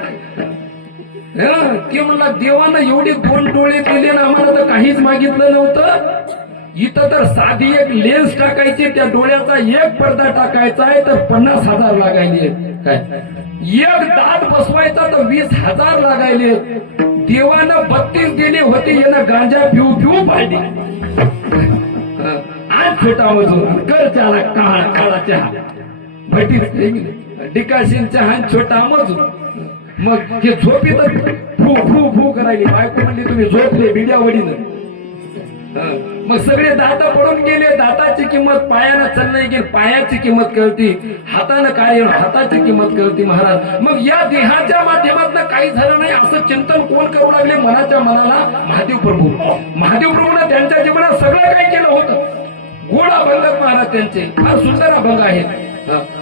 ते म्हणला देवानं एवढे 2 डोळे दिले ना आम्हाला तर काहीच मागितलं नव्हतं. इथं तर साधी एक लेन्स टाकायची, त्या डोळ्याचा एक पडदा टाकायचा आहे तर 50,000 लागायले काय. एक दात बसवायचा तर 20,000 लागायले. देवानं 32 दिले होते, यानं गांजा पिऊ पिऊ पाडली. आज छोटा मजूर कर चहा, काळा चहा भटीत डिकाशीन चहा, छोटा मजूर. मग हे झोपीत फू फू फू करायली. बायको म्हणली तुम्ही झोपले बिड्या वडीनं. मग सगळे दात पडून गेले. दाताची किंमत पायानं चालणं गेली, पायाची किंमत कळती. हातानं काय, हाताची किंमत कळती महाराज. मग या देहाच्या माध्यमातून काही झालं नाही असं चिंतन कोण करू लागले? मनाच्या मनाला महादेव प्रभू. महादेव प्रभूनं त्यांच्या जीवनात सगळं काही केलं होतं. गोड अभंग महाराज त्यांचे फार सुंदर अभंग आहेत.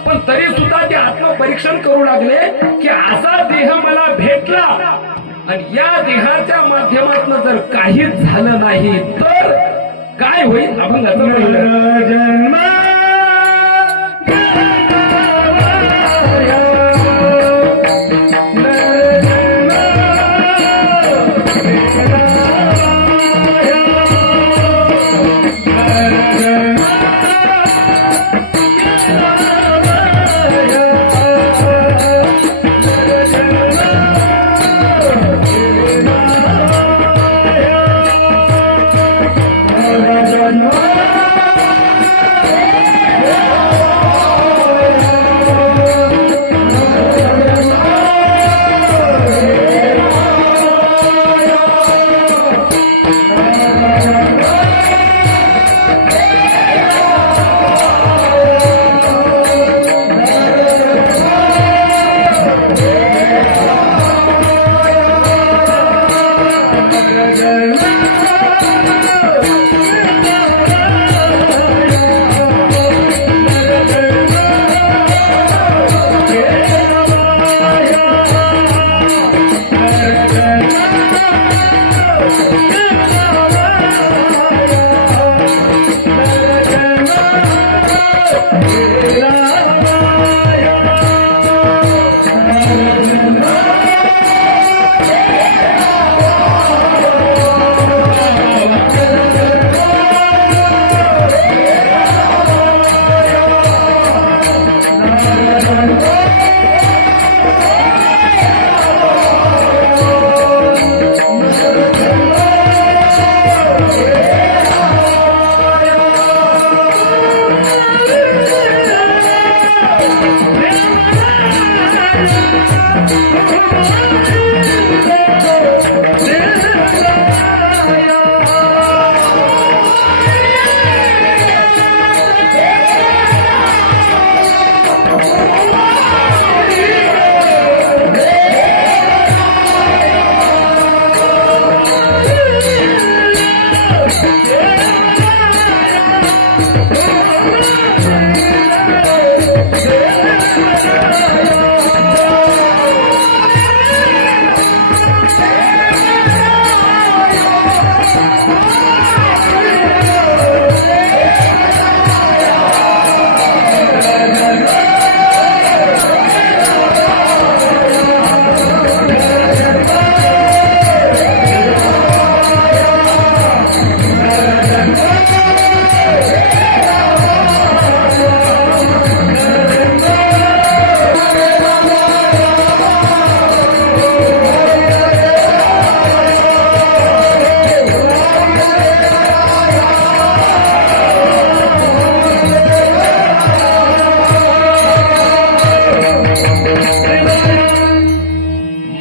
पण तरी सुद्धा ते आत्मपरीक्षण करू लागले की असा देह मला भेटला आणि या देहाच्या माध्यमातून जर काहीच झालं नाही तर काय होईल? अभंगाचं जन्म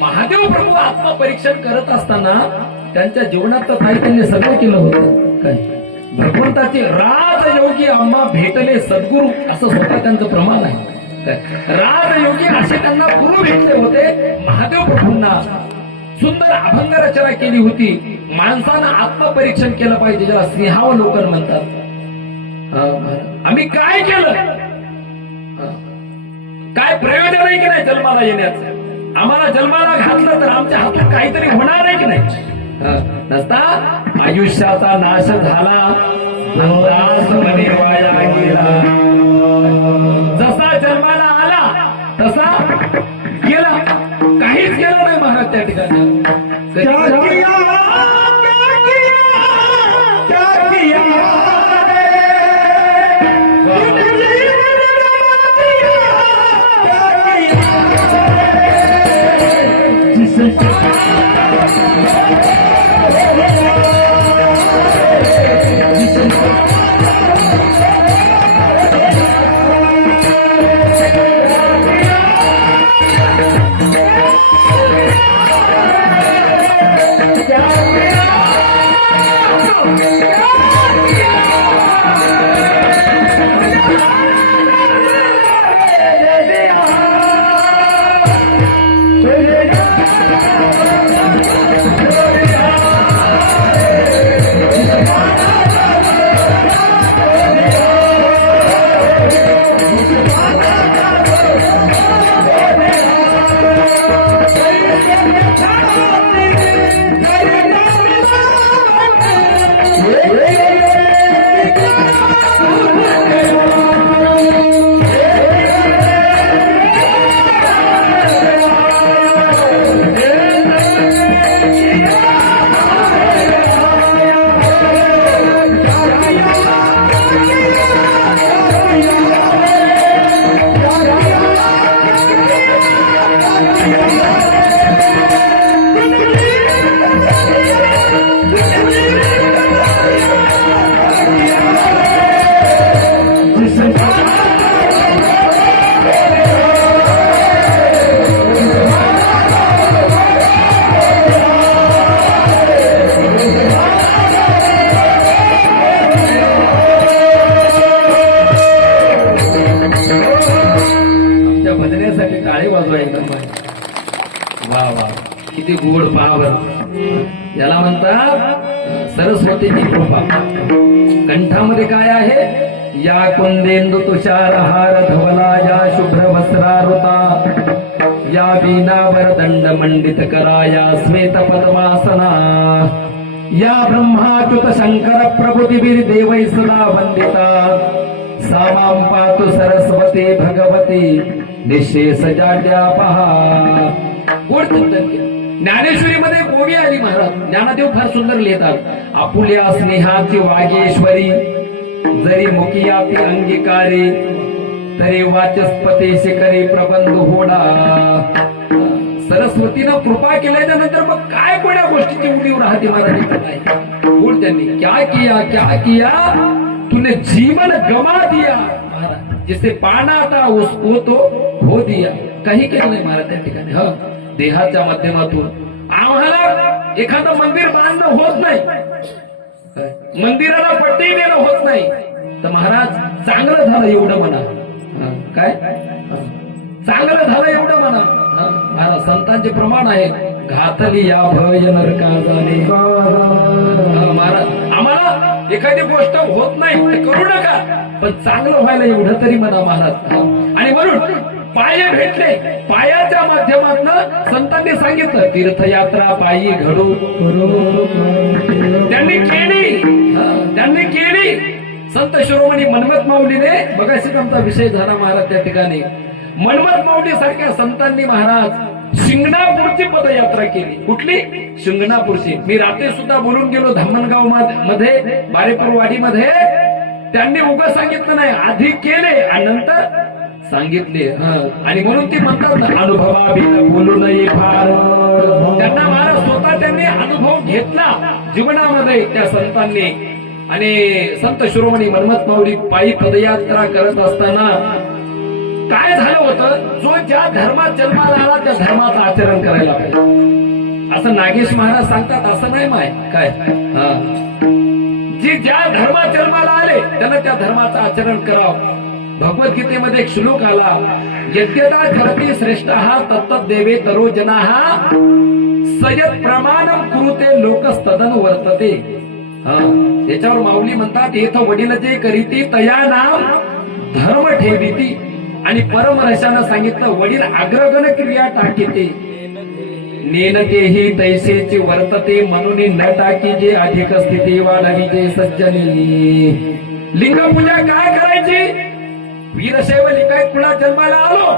महादेव प्रभू आत्मपरीक्षण करत असताना त्यांच्या जीवनात तर काही त्यांनी सगळं केलं होतं. काय भगवंताचे राजयोगी आम्हा भेटले सद्गुरू असं स्वतः त्यांचं प्रमाण आहे. काय राजयोगी असे त्यांना गुरु भेटले होते. महादेव प्रभूंना सुंदर अभंग रचना केली होती. माणसानं आत्मपरीक्षण केलं पाहिजे, ज्याला सिंहावलोकन म्हणतात. आम्ही काय केलं, काय प्रयोजन आहे की नाही जन्माला येण्याचं. आम्हाला जन्माला घातलं तर आमच्या हातून काहीतरी होणार आहे की नाही. नसता आयुष्याचा नाश झाला, अंदाज मने वाया गेला. जसा जन्माला आला तसा गेला, काहीच केलं नाही महाराज त्या ठिकाणी. वा वा, किती गोड पावर. याला म्हणतात सरस्वतीची कृपा. कंठामध्ये काय आहे, या कुंदेंदु तुषार हार धवला, या शुभ्र वस्त्रारुता, या वीणावर दंड मंडित करा, या श्वेत पद्मासना, या ब्रह्माच्युत शंकर प्रभुतिभिर देवै सदा वंदिता, सामां पातु सरस्वती भगवती निशेष जाड्या पहा. ज्ञानेश्वरीमध्ये गोवी आली महाराज. ज्ञानदेव फार सुंदर लिहितात. आपुल्या स्नेहाची वागेश्वरी, जरी मुकिया ती अंगीकारी, तरी वाचस्पती शिखरी प्रबंध होडा. सरस्वतीनं कृपा केल्याच्या नंतर मग काय कोण्या गोष्टीची उडीव राहते महाराज. बोल त्यांनी क्या किया तूने जीवन गमा दिया महाराज, जिसे पाना था उसको तो हो दिया. काही केलं नाही महाराज त्या ठिकाणी. देहाच्या माध्यमातून आम्हाला एखादं मंदिर बांधणं होत नाही, मंदिराला पट्टी देणं होत नाही, तर महाराज चांगलं झालं एवढं म्हणा. काय चांगलं झालं एवढं म्हणा. महाराज संतांचे प्रमाण आहे, घातली या भय नरका जाणे. महाराज आम्हाला एखादी गोष्ट होत नाही ते करू नका, पण चांगलं व्हायला एवढं तरी म्हणा महाराज. आणि म्हणून पाय भेटले, पायाच्या माध्यमातून संतांनी सांगितलं तीर्थयात्रा पायी घडू. त्यांनी केली. संत शिरोमणी मन्मथ माऊलीने, बघायचं आमचा विषय झाला महाराज त्या ठिकाणी. मन्मथ माऊली सारख्या संतांनी महाराज शिंगणापूरची पदयात्रा केली. कुठली? शिंगणापूरची. मी रात्री सुद्धा बोलून गेलो धामणगाव मध्ये, बारेपूरवाडीमध्ये. त्यांनी उगाच सांगितलं नाही, आधी केले आणि नंतर सांगितले. आणि म्हणून ती म्हणतात अनुभवा बिन बोलू नये फार. त्यांना महाराज स्वतः त्यांनी अनुभव घेतला जीवनामध्ये त्या संतांनी. आणि संत शिरोमणी मन्मथ माऊली पायी पदयात्रा करत असताना काय झालं होतं, जो ज्या धर्मात जन्माला आला त्या धर्माचं आचरण करायला पाहिजे असं नागेश महाराज सांगतात. असं नाही माय काय, जी ज्या धर्मात जन्माला आले त्यानं त्या धर्माचं आचरण करावं. भगवद्गीतेमध्ये एक श्लोक आला, यद्यता धरती श्रेष्ठ तत्त देवे तरो जना सयत प्रमाणम कुरुते लोकस्तदन वर्तते. याच्यावर माऊली म्हणतात, येथ वडील जे करीती तया नाम धर्म ठेविती. आणि परमरसानं सांगितलं, वडील अग्रगण क्रिया टाकीते नेनतेही तैसेची वर्तते म्हणून न टाकी जे अधिक स्थिती वाढवी जे सज्जनी. लिंगपूजा काय करायची, वीरशैव लिंगायत कुळात जन्माला आलो,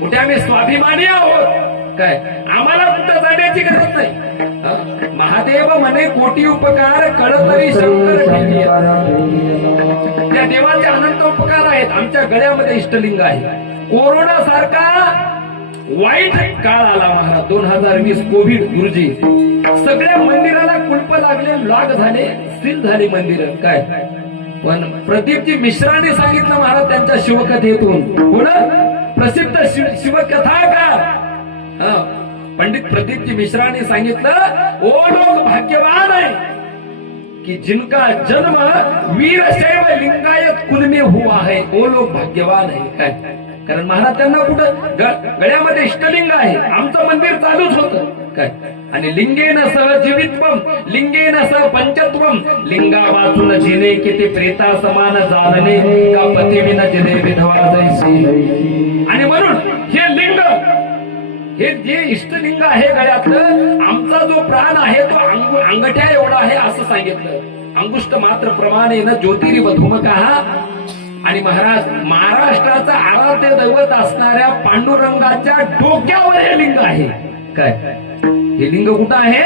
कुठे आम्ही स्वाभिमानी आहोत काय, आम्हाला कुठं जाण्याची गरज नाही. महादेव म्हणे कोटी उपकार कळत तरी शंकर ठेवी. त्या देवाचे अनंत उपकार आहेत. आमच्या गळ्यामध्ये इष्टलिंग आहे. कोरोना सारखा वाईट काळ आला महाराज, 2020 कोविड गुरुजी, सगळ्या मंदिराला कुलप लागले, लॉक झाले, सील झाली मंदिर काय. पण प्रदीपजी मिश्रांनी सांगितलं महाराज त्यांच्या शिवकथेतून, कोण प्रसिद्ध शिवकथाकार पंडित प्रदीपजी मिश्रांनी सांगितलं, ओ लोग भाग्यवान है कि जिनका जन्म वीरशैव लिंगायत कुल में हुआ है, वो लोग भाग्यवान है काय. कारण महाराज त्यांना कुठं गळ्यामध्ये इष्टलिंग आहे. आमचं मंदिर चालूच होतं काय. आणि लिंगेन सह जीवित्वम लिंगेन सह पंचत्वम लिंगा वाचून जिने किती प्रेता समान जाणणे का पतिविना जिने विधवा जैसी. आणि म्हणून हे लिंग, हे जे इष्टलिंग आहे गळ्यातलं, आमचा जो प्राण आहे तो अंगठ्या एवढा आहे असं सांगितलं. अंगुष्ट मात्र प्रमाणे न ज्योतिरिव धूमकहा. आणि महाराज महाराष्ट्राचं आराध्य दैवत असणाऱ्या पांडुरंगाच्या डोक्यावर हे लिंग आहे काय. हे लिंग कुठं आहे,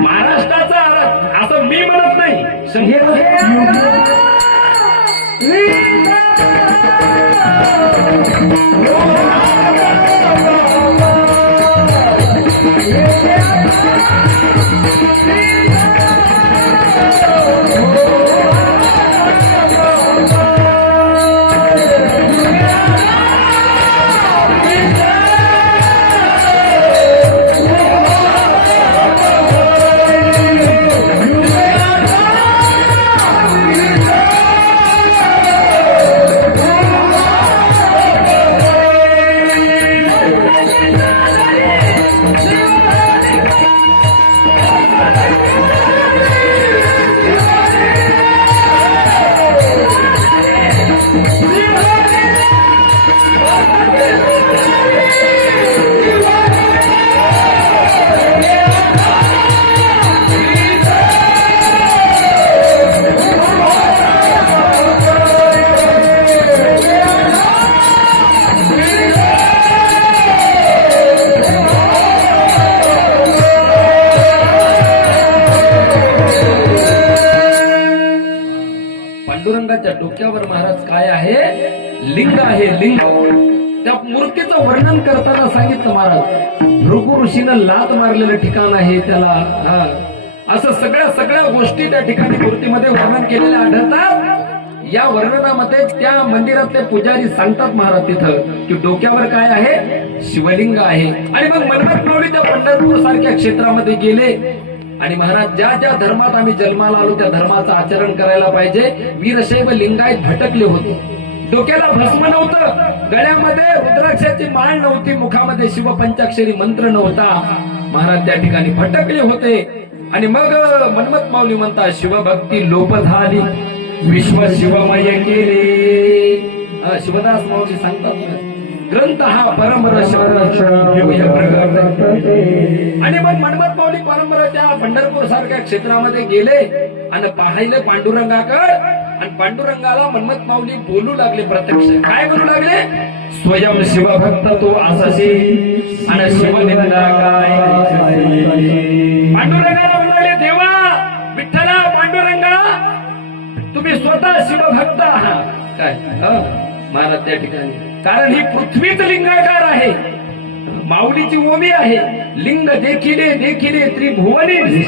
महाराष्ट्राचं आराध्य, असं मी म्हणत नाही. पांडुरंगाच्या डोक्यावर महाराज काय आहे, लिंग आहे. लिंग, त्या मूर्तीचं वर्णन करताना सांगितलं महाराज, भृगु ऋषीनं लात मारलेलं ठिकाण आहे त्याला. असं सगळ्या गोष्टी त्या ठिकाणी मूर्तीमध्ये वर्णन केलेल्या आढळतात. या वर्णनामध्ये त्या मंदिरातले पुजारी सांगतात महाराज तिथं की डोक्यावर काय आहे, शिवलिंग आहे. आणि मग मनमत माऊली त्या पंढरपूर सारख्या क्षेत्रामध्ये गेले आणि महाराज ज्या ज्या धर्मात आम्ही जन्माला आलो त्या धर्माचं आचरण करायला पाहिजे. वीरशैव लिंगायत भटकले होते. डोक्याला भस्म नव्हतं, गळ्यामध्ये रुद्राक्षाची माळ नव्हती, मुखामध्ये शिवपंचाक्षरी मंत्र नव्हता. महाराज त्या ठिकाणी भटकले होते. आणि मग मनमत माऊली म्हणतात, शिवभक्ती लोप झाली, विश्व शिवमय केले. शिवदास माऊली सांगतात, ग्रंथ हा परमरस. आणि मग मनमत माऊली परंपरा त्या पंढरपूर सारख्या क्षेत्रामध्ये गेले आणि पाहिले पांडुरंगाकडे. आणि पांडुरंगाला मनमत माऊली बोलू लागले, प्रत्यक्ष काय बोलू लागले, स्वयं शिवभक्त तो असाशी आणि शिवनिंदा काय. पांडुरंगाला म्हणाले, देवा विठ्ठला पांडुरंगा तुम्ही स्वतः शिवभक्त आहात काय. महाराज त्या ठिकाणी, कारण ही पृथ्वीच लिंगाकार आहे, माऊलीची ओवी आहे. लिंग देखिले देखिले त्रिभुवनी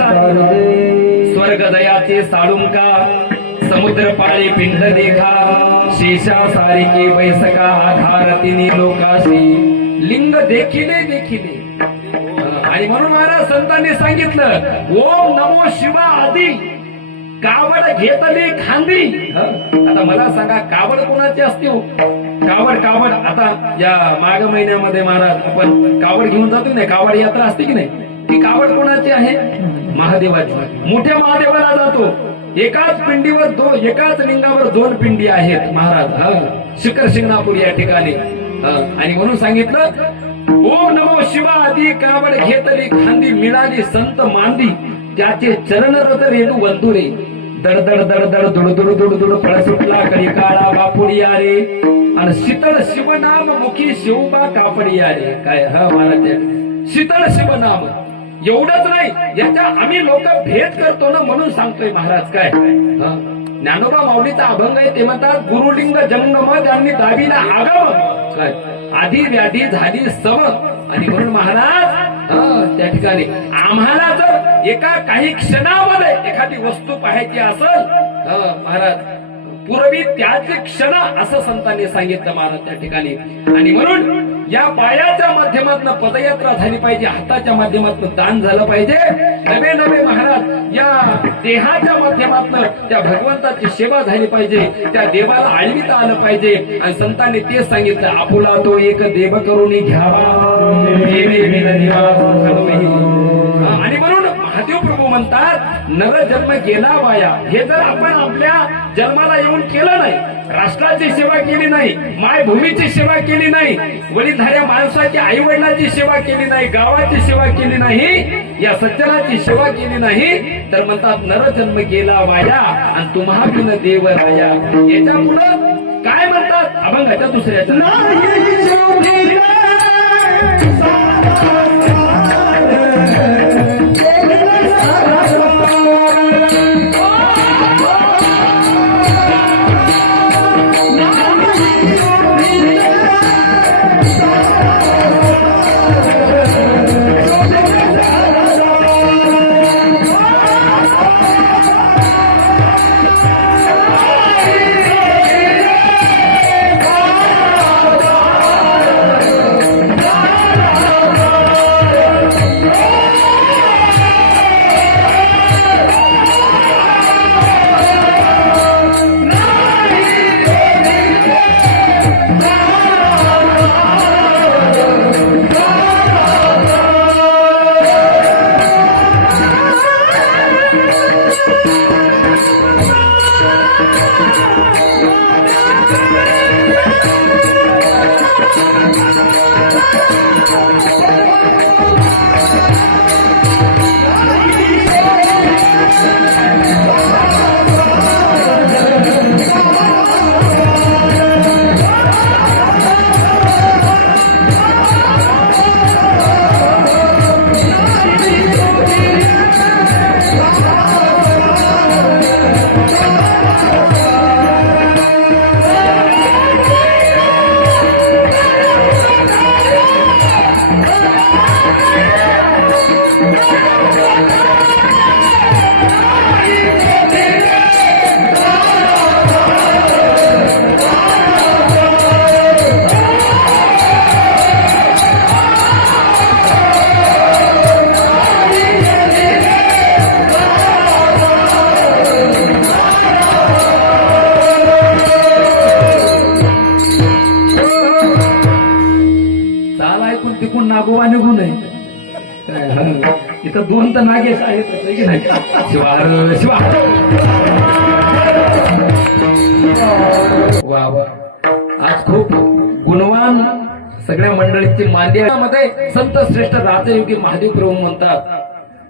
स्वर्ग दयाचे साळुंका समुद्र पाळी पिंड देखा शेषा सारिके बैसका आधार तिनी लोकाशी लिंग देखिले देखिले. आणि म्हणून महाराज संतांनी सांगितलं ओम नमो शिवा आदी कावड घेतली खांदी. आता मला सांगा कावड कोणाची असते हो? कावड आता या माघ महिन्यामध्ये महाराज आपण कावड घेऊन जातो नाही, कावड यात्रा असते की नाही, ती कावड कोणाची आहे? महादेवाची. मोठ्या महादेवाला जातो. एकाच पिंडीवर एकाच लिंगावर 2 पिंडी आहेत महाराज. शिखर शिंगणापूर या ठिकाणी. आणि म्हणून सांगितलं ओम नमो शिवा आदी कावड घेतली खांदी मिळाली संत मांदी त्याचे चरण रथ रेणू वंदुरे दड दड दड दड दुड दुड दुड दुड फळ सुटला कडी काळा बापुडी आरे आणि शीतळ शिवनाम मुखी शिवबा कापडी आरे. काय महाराज शीतळ शिवनाम एवढंच नाही, याच्या आम्ही लोक भेद करतो ना म्हणून सांगतोय महाराज. काय ज्ञानोबा माऊलीचा अभंग आहे, ते म्हणतात गुरुलिंग जंगम त्यांनी दाबीला आगम. काय आधी व्याधी झाली सम. आणि म्हणून महाराज त्या ठिकाणी आम्हाला जर एका काही क्षणामध्ये एखादी वस्तू पाहायची असेल महाराज पूर्वी त्याचे क्षण असं संतांनी सांगितलं महाराज त्या ठिकाणी. आणि म्हणून या पायाच्या माध्यमातून पदयात्रा झाली पाहिजे, हाताच्या माध्यमातून दान झालं पाहिजे, नवे नवे महाराज या देहाच्या माध्यमातून त्या भगवंताची सेवा झाली पाहिजे, त्या देवाला आळविता आलं पाहिजे. आणि संतांनी तेच सांगितलं आपुला तो एक देव करून घ्यावा. आणि म्हणून महादेव प्रभू म्हणतात नर जन्म गेला वाया. हे जर आपण आपल्या जन्माला येऊन केलं नाही, राष्ट्राची सेवा केली नाही, मायभूमीची सेवा केली नाही, वडीलधाऱ्या माणसाची आई वडिलांची सेवा केली नाही, गावाची सेवा केली नाही, या सज्जनाची सेवा केली नाही, तर म्हणतात नर जन्म गेला वाया आणि तुम्हा बिन देव राया. याच्या पुढं काय म्हणतात अभंगाच्या दुसऱ्याच्या नागोबा निघून आहे. इथं 2 तर नागेश आहेत की नाही. शिवार शिवार वा वा. आज खूप गुणवान सगळ्या मंडळीची मांड्यामध्ये संत श्रेष्ठ राजयोगी महादेव प्रभू म्हणतात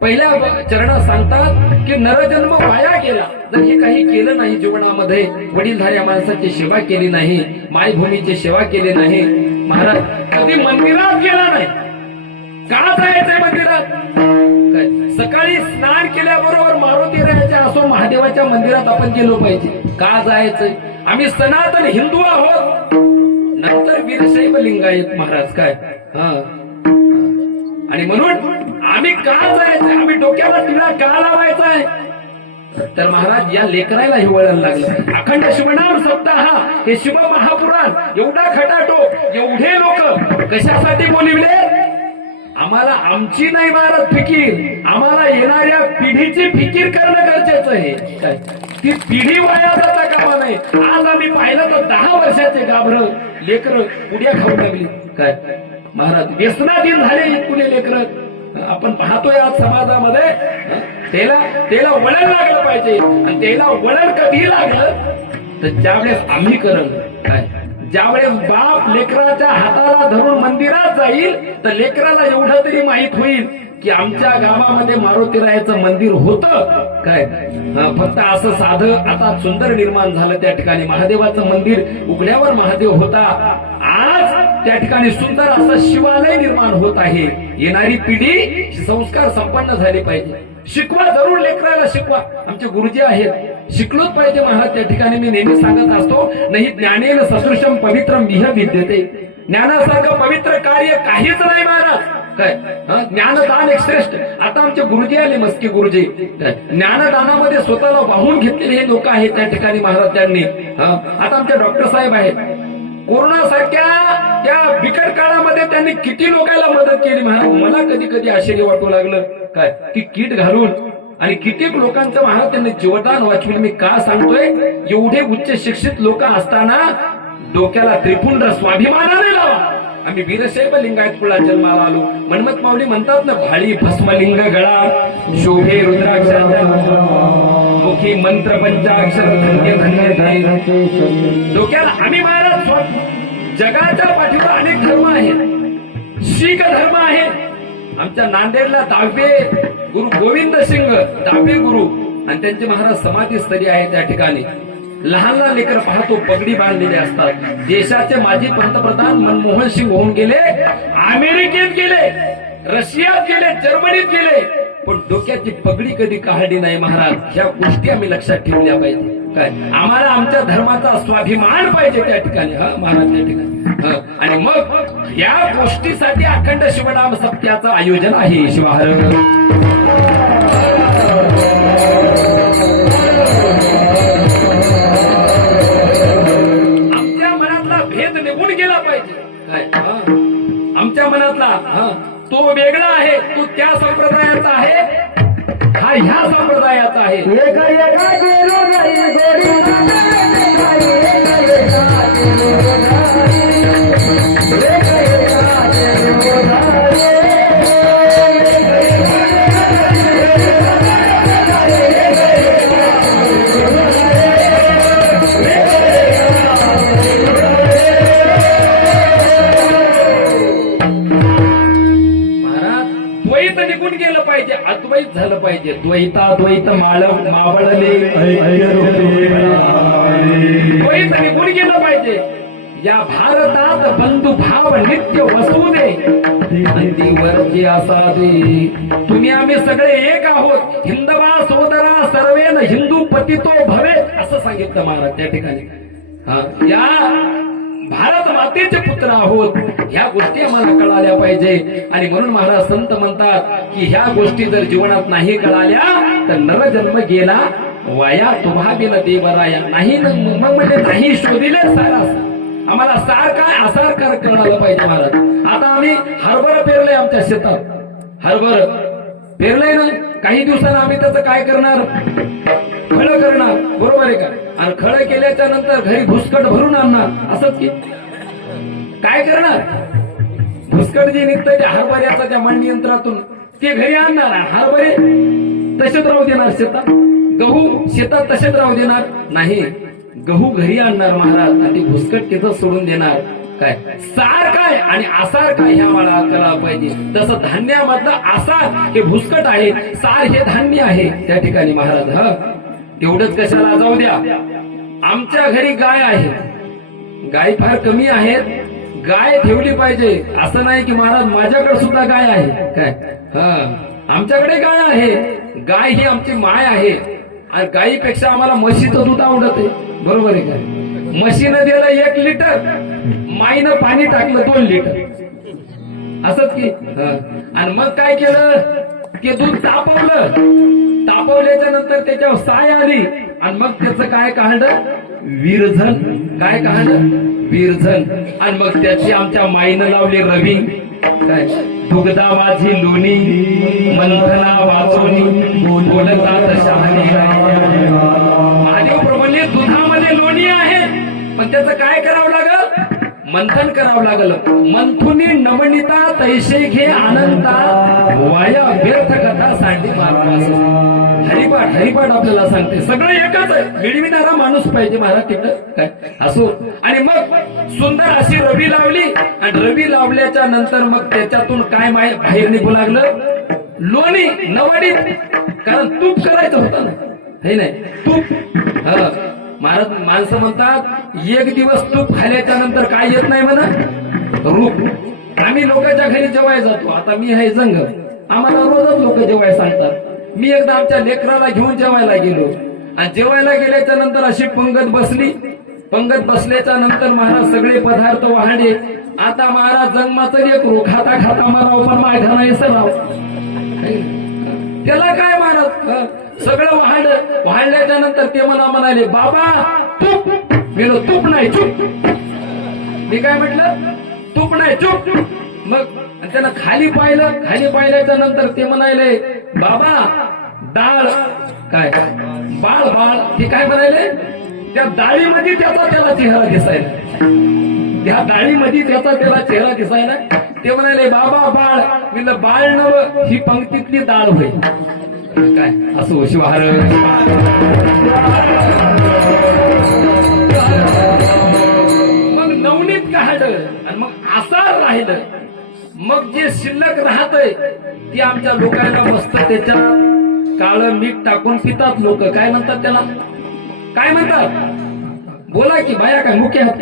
पहिल्या चरणात सांगतात की नरजन्म वाया गेला जर हे काही केलं नाही जीवनामध्ये, वडीलधाऱ्या माणसाची सेवा केली नाही, मायभूमीची सेवा केली नाही. महाराज कधी मंदिरात गेला नाही. का जायचंय मंदिरात? सकाळी स्नान केल्याबरोबर मारुती रायाच्या असो महादेवाच्या मंदिरात आपण गेलो पाहिजे. का जायचंय? आम्ही सनातन हिंदू आहोत, नंतर वीरशैव लिंगायत महाराज. काय आणि म्हणून आम्ही का जायचंय? आम्ही डोक्याला टिळा का लावायचाय? तर महाराज या लेकराला हे वळण लागलं. अखंड शिवनाम सप्ताह हे शिव महापुराण एवढा खटाटोप, एवढे लोक कशासाठी बोलिवले? आम्हाला आमची नाही महाराज फिकीर, आम्हाला येणाऱ्या पिढीची फिकीर करणं गरजेचं आहे. काय ती पिढी वाया जाता कामा नये. आज आम्ही पाहिलं तर 10 वर्षाचे गाभर लेकर उड्या खाऊ लागली. काय महाराज व्यसनाधीन झाले इतकुले लेकर आपण पाहतोय आज समाजामध्ये. त्याला वळण लागलं पाहिजे. आणि त्याला वळण कधी लागलं तर ज्यावेळेस आम्ही करण. काय ज्यावेळेस बाप लेकराच्या हाताला धरून मंदिरात जाईल तर लेकराला एवढं तरी माहित होईल की आमच्या गावामध्ये मारुतीरायाचं मंदिर होतं. काय फक्त असं साधं आता सुंदर निर्माण झालं. त्या ठिकाणी महादेवाचं मंदिर उघड्यावर महादेव होता. आज त्या ठिकाणी सुंदर असं शिवालय निर्माण होत आहे. येणारी पिढी संस्कार संपन्न झाली पाहिजे. शिकवा, जरूर लेकराला शिकवा. आमचे गुरुजी आहेत, शिकलोच पाहिजे महाराज. त्या ठिकाणी मी नेहमी सांगत असतो, नाही ज्ञानेन सदृशम पवित्रम विह विद्यते. ज्ञानासारखं पवित्र कार्य काहीच नाही महाराज. काय ज्ञानदान एक श्रेष्ठ. आता आमचे गुरुजी आले, मस्की गुरुजी, ज्ञानदानामध्ये स्वतःला वाहून घेतलेले हे लोक आहेत त्या ठिकाणी महाराज. त्यांनी आता आमचे डॉक्टर साहेब आहेत, कोरोना सारख्या त्या बिकट काळामध्ये त्यांनी किती लोकांना मदत केली महाराज. मला कधी कधी आश्चर्य वाटू लागलं काय की किट घालून आणि कित्येक लोकांचं महाराज त्यांनी जीवदान वाचवलं. मी का सांगतोय, एवढे उच्च शिक्षित लोक असताना डोक्याला त्रिपुंड स्वाभिमानाने लावा. आम्ही वीरशैव लिंगायत कुळात जन्माला आलो. मनमत माऊली म्हणतात ना, भाळी भस्मलिंग गळा शोभे रुद्राक्षाच्या मुखी मंत्र पंचाक्षर धन्य धन्य धन्य. डोक्याला आम्ही महाराज जगाच्या पाठीवर अनेक धर्म आहेत. शीख धर्म आहे. आमच्या नांदेडला 10वे गुरु गोविंद सिंग 10वे गुरु आणि त्यांचे महाराज समाधी स्थळी आहे. त्या ठिकाणी लहान लहान लेकर पाहतो पगडी बांधलेले असतात. देशाचे माजी पंतप्रधान मनमोहन सिंग होऊन गेले, अमेरिकेत गेले, रशियात गेले, जर्मनीत गेले, पण डोक्याची पगडी कधी काढली नाही महाराज. ह्या गोष्टी आम्ही लक्षात ठेवल्या पाहिजे. काय आम्हाला आमच्या धर्माचा स्वाभिमान पाहिजे त्या ठिकाणी. महाराज त्या ठिकाणी आणि मग या गोष्टीसाठी अखंड शिवनाम सप्त्याचं आयोजन आहे. शिवाहर आमच्या मनातला भेद निघून गेला पाहिजे. आमच्या मनातला तो वेगळा आहे, तो त्या संप्रदायाचा आहे, हा ह्या संप्रदायाचा आहे. अद्वैत झालं पाहिजे. द्वैताद्वैत मावळले द्वैत निघून गेलं पाहिजे. या भारतात बंधुभाव नित्य वसुदे अंतीवरचे असावे. तुम्ही आम्ही सगळे एक आहोत. हिंदवा सोदरा सर्वेन हिंदू पतितो भवे असं सांगितलं महाराज त्या ठिकाणी. या भारत मातेचे पुत्र आहोत. ह्या गोष्टी आम्हाला कळाल्या पाहिजे. आणि म्हणून महाराज संत म्हणतात की ह्या गोष्टी जर जीवनात नाही कळाल्या तर नरजन्म गेला वाया. तुम्हा बिन देवराया नाही. मग म्हणजे नाही शोधिले सारा. आम्हाला सार काय आसार कळालं पाहिजे महाराज. आता आम्ही हरभरा पेरलंय आमच्या शेतात. हरभर पेरलंय ना, काही दिवसांना आम्ही त्याचं काय करणार, खळं करणार. बरोबर आहे का? आणि खळं केल्याच्या नंतर घरी भुसकट भरून आणणार. असंच की काय करणार, भुसकट जे निघतंय त्या हरभऱ्याचा त्या मळणी यंत्रातून ते घरी आणणार. हरभरे तसेच राहू देणार शेतात. गहू शेतात तसेच राहू देणार नाही. गहू घरी आणणार महाराज आणि भुसकट तिथं सोडून देणार. काय सार काय आणि आसार काय ह्या मला कळायला पाहिजे. तसं धान्यामधलं आसार हे भुसकट आहे, सार हे धान्य आहे त्या ठिकाणी महाराज. तेवढंच कशाला जाऊ द्या. आमच्या घरी गाय आहे. गाय फार कमी आहेत. गाय ठेवली पाहिजे. असं नाही की महाराज माझ्याकडे सुद्धा गाय आहे. काय आमच्याकडे गाय आहे. गाय ही आमची माय आहे. आणि गायीपेक्षा आम्हाला म्हशीचं दूध आवडत आहे. बरोबर आहे काय? म्हशीनं दिलं 1 लिटर, माईनं पाणी टाकलं 2 लिटर. असंच की आणि मग काय केलं, ते दूध तापवलं. तापवल्याच्या नंतर त्याच्यावर साय आली आणि मग त्याचं काय काढलं विरझन. काय काढलं विरझन. आणि मग त्याची आमच्या माईनं लावली रवी. काय दुग्धा माझी लोणी मंथना वाचोनी बोलतात शहाणी. महादेव प्रभूंनी दुधामध्ये लोणी आहे पण त्याचं काय करावं लागल मंथन करावं लागल. मंथुनी नमनिता तैसे घे आनंदा वाया व्यर्थ कथा सांगते महाराज. हरिपाठ हरिपाठ आपल्याला सांगते. सगळं एकच आहे. मिळविणारा माणूस पाहिजे महाराज तिकडं काय असो. आणि मग सुंदर अशी रवी लावली आणि रवी लावल्याच्या नंतर मग त्याच्यातून काय बाहेर निघू लागलं लोणी नवडीत. कारण तूप करायचं होतं ना हे नाही तूप. महाराज माणसं म्हणतात एक दिवस तूप खाल्ल्याच्या नंतर काय येत नाही म्हणा रूप. आम्ही लोकांच्या घरी जेवाय जातो. आता मी आहे जंग आम्हाला रोजच लोक जेवाय सांगतात. मी एकदा आमच्या लेकराला घेऊन जेवायला गेलो आणि जेवायला गेल्याच्या नंतर अशी पंगत बसली. पंगत बसल्याच्या नंतर महाराज सगळे पदार्थ वाढले. आता महाराज जन्माचं एक रो खाता खाता मला पण माझ्या नाही सराव त्याला काय महाराज सगळं वाढल्याच्या नंतर ते मला म्हणाले बाबा तूप. मी तूप नाही चूप. मी काय म्हटलं तूप नाही चूप. मग त्यानं खाली पाहिलं. खाली पाहिल्याच्या नंतर ते म्हणाले बाबा डाळ. काय बाळ बाळ ते काय म्हणाले त्या डाळीमध्ये त्याला चेहरा दिसायला. त्या डाळीमध्ये त्याला चेहरा दिसायला. ते म्हणाले बाबा बाळ. मी बाळ नव ही पंक्तीतली डाळ होईल. काय असो शिवार. मग नवनीत काढलं आणि मग आसार राहिलं. मग जे शिल्लक राहतय ती आमच्या लोकांना मस्त त्याच्यात काळं मीठ टाकून पितात लोक. काय म्हणतात त्याला काय म्हणतात बोला की बाया काय मुख्य आहात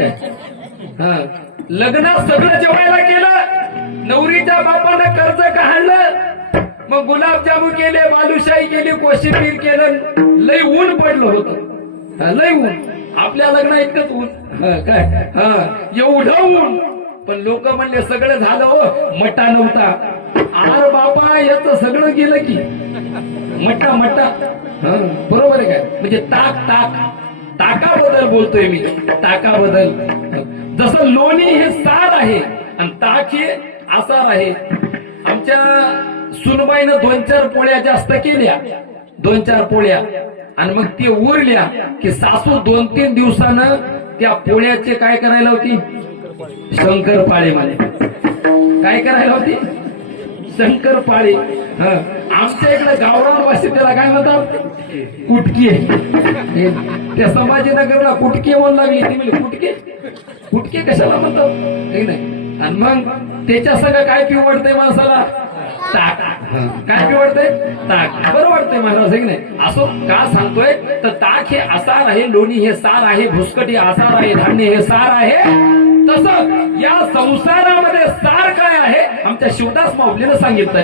काय. लग्नात सगळं जेवायला केलं. नवरीच्या बापानं कर्ज काढलं. मग गुलाबजामू केले बालुशाही केली कोशिंबीर केलं. लय ऊन पडलं होतं. लय ऊन आपल्या लग्ना इतकंच ऊन. काय एवढं ऊन. पण लोक म्हणले सगळं झालं हो मट्टा नव्हता. आर बापा याच सगळं गेलं की मट्टा मट्टा. बरोबर आहे काय म्हणजे ताकाबद्दल बोलतोय मी. ताकाबद्दल जसं लोणी हे सार आहे आणि ताक हे आसार आहे. आमच्या सुनबाईनं 2-4 पोळ्या जास्त केल्या. 2-4 पोळ्या आणि मग ते उरल्या की सासू 2-3 दिवसानं त्या पोळ्याचे काय करायला होती शंकरपाळे. म्हणे काय करायला होती शंकरपाळे. आमच्या इकडे गावरान भाषेत त्याला काय म्हणतात कुटकी. त्या संभाजीनगरला कुटकी म्हणू लागली. ती म्हणजे कुटके कुटके कशाला म्हणतात नाही. आणि मग त्याच्या सगळं काय पिवडतंय माणसाला ताक. काय पिवडतंय ताक. बरं वाटतंय महाराज हे नाही. असो का सांगतोय तर ताक हे आसार आहे. लोणी हे सार आहे. भुसकट हे आसार आहे. धान्य हे सार आहे. तसं या संसारामध्ये सार काय आहे आमच्या शिवदास माऊलीनं सांगितलं.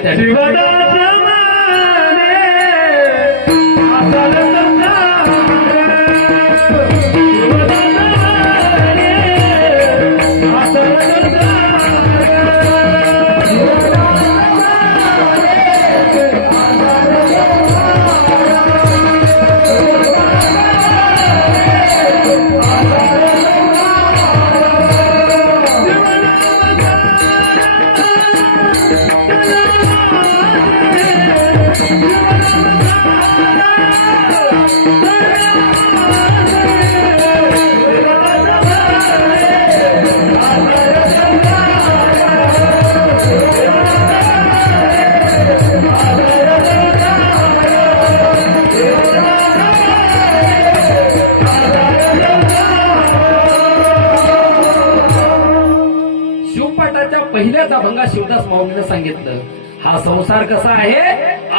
त्या पहिल्याच अभंगात शिवदास माऊलीने सांगितलं हा संसार कसा आहे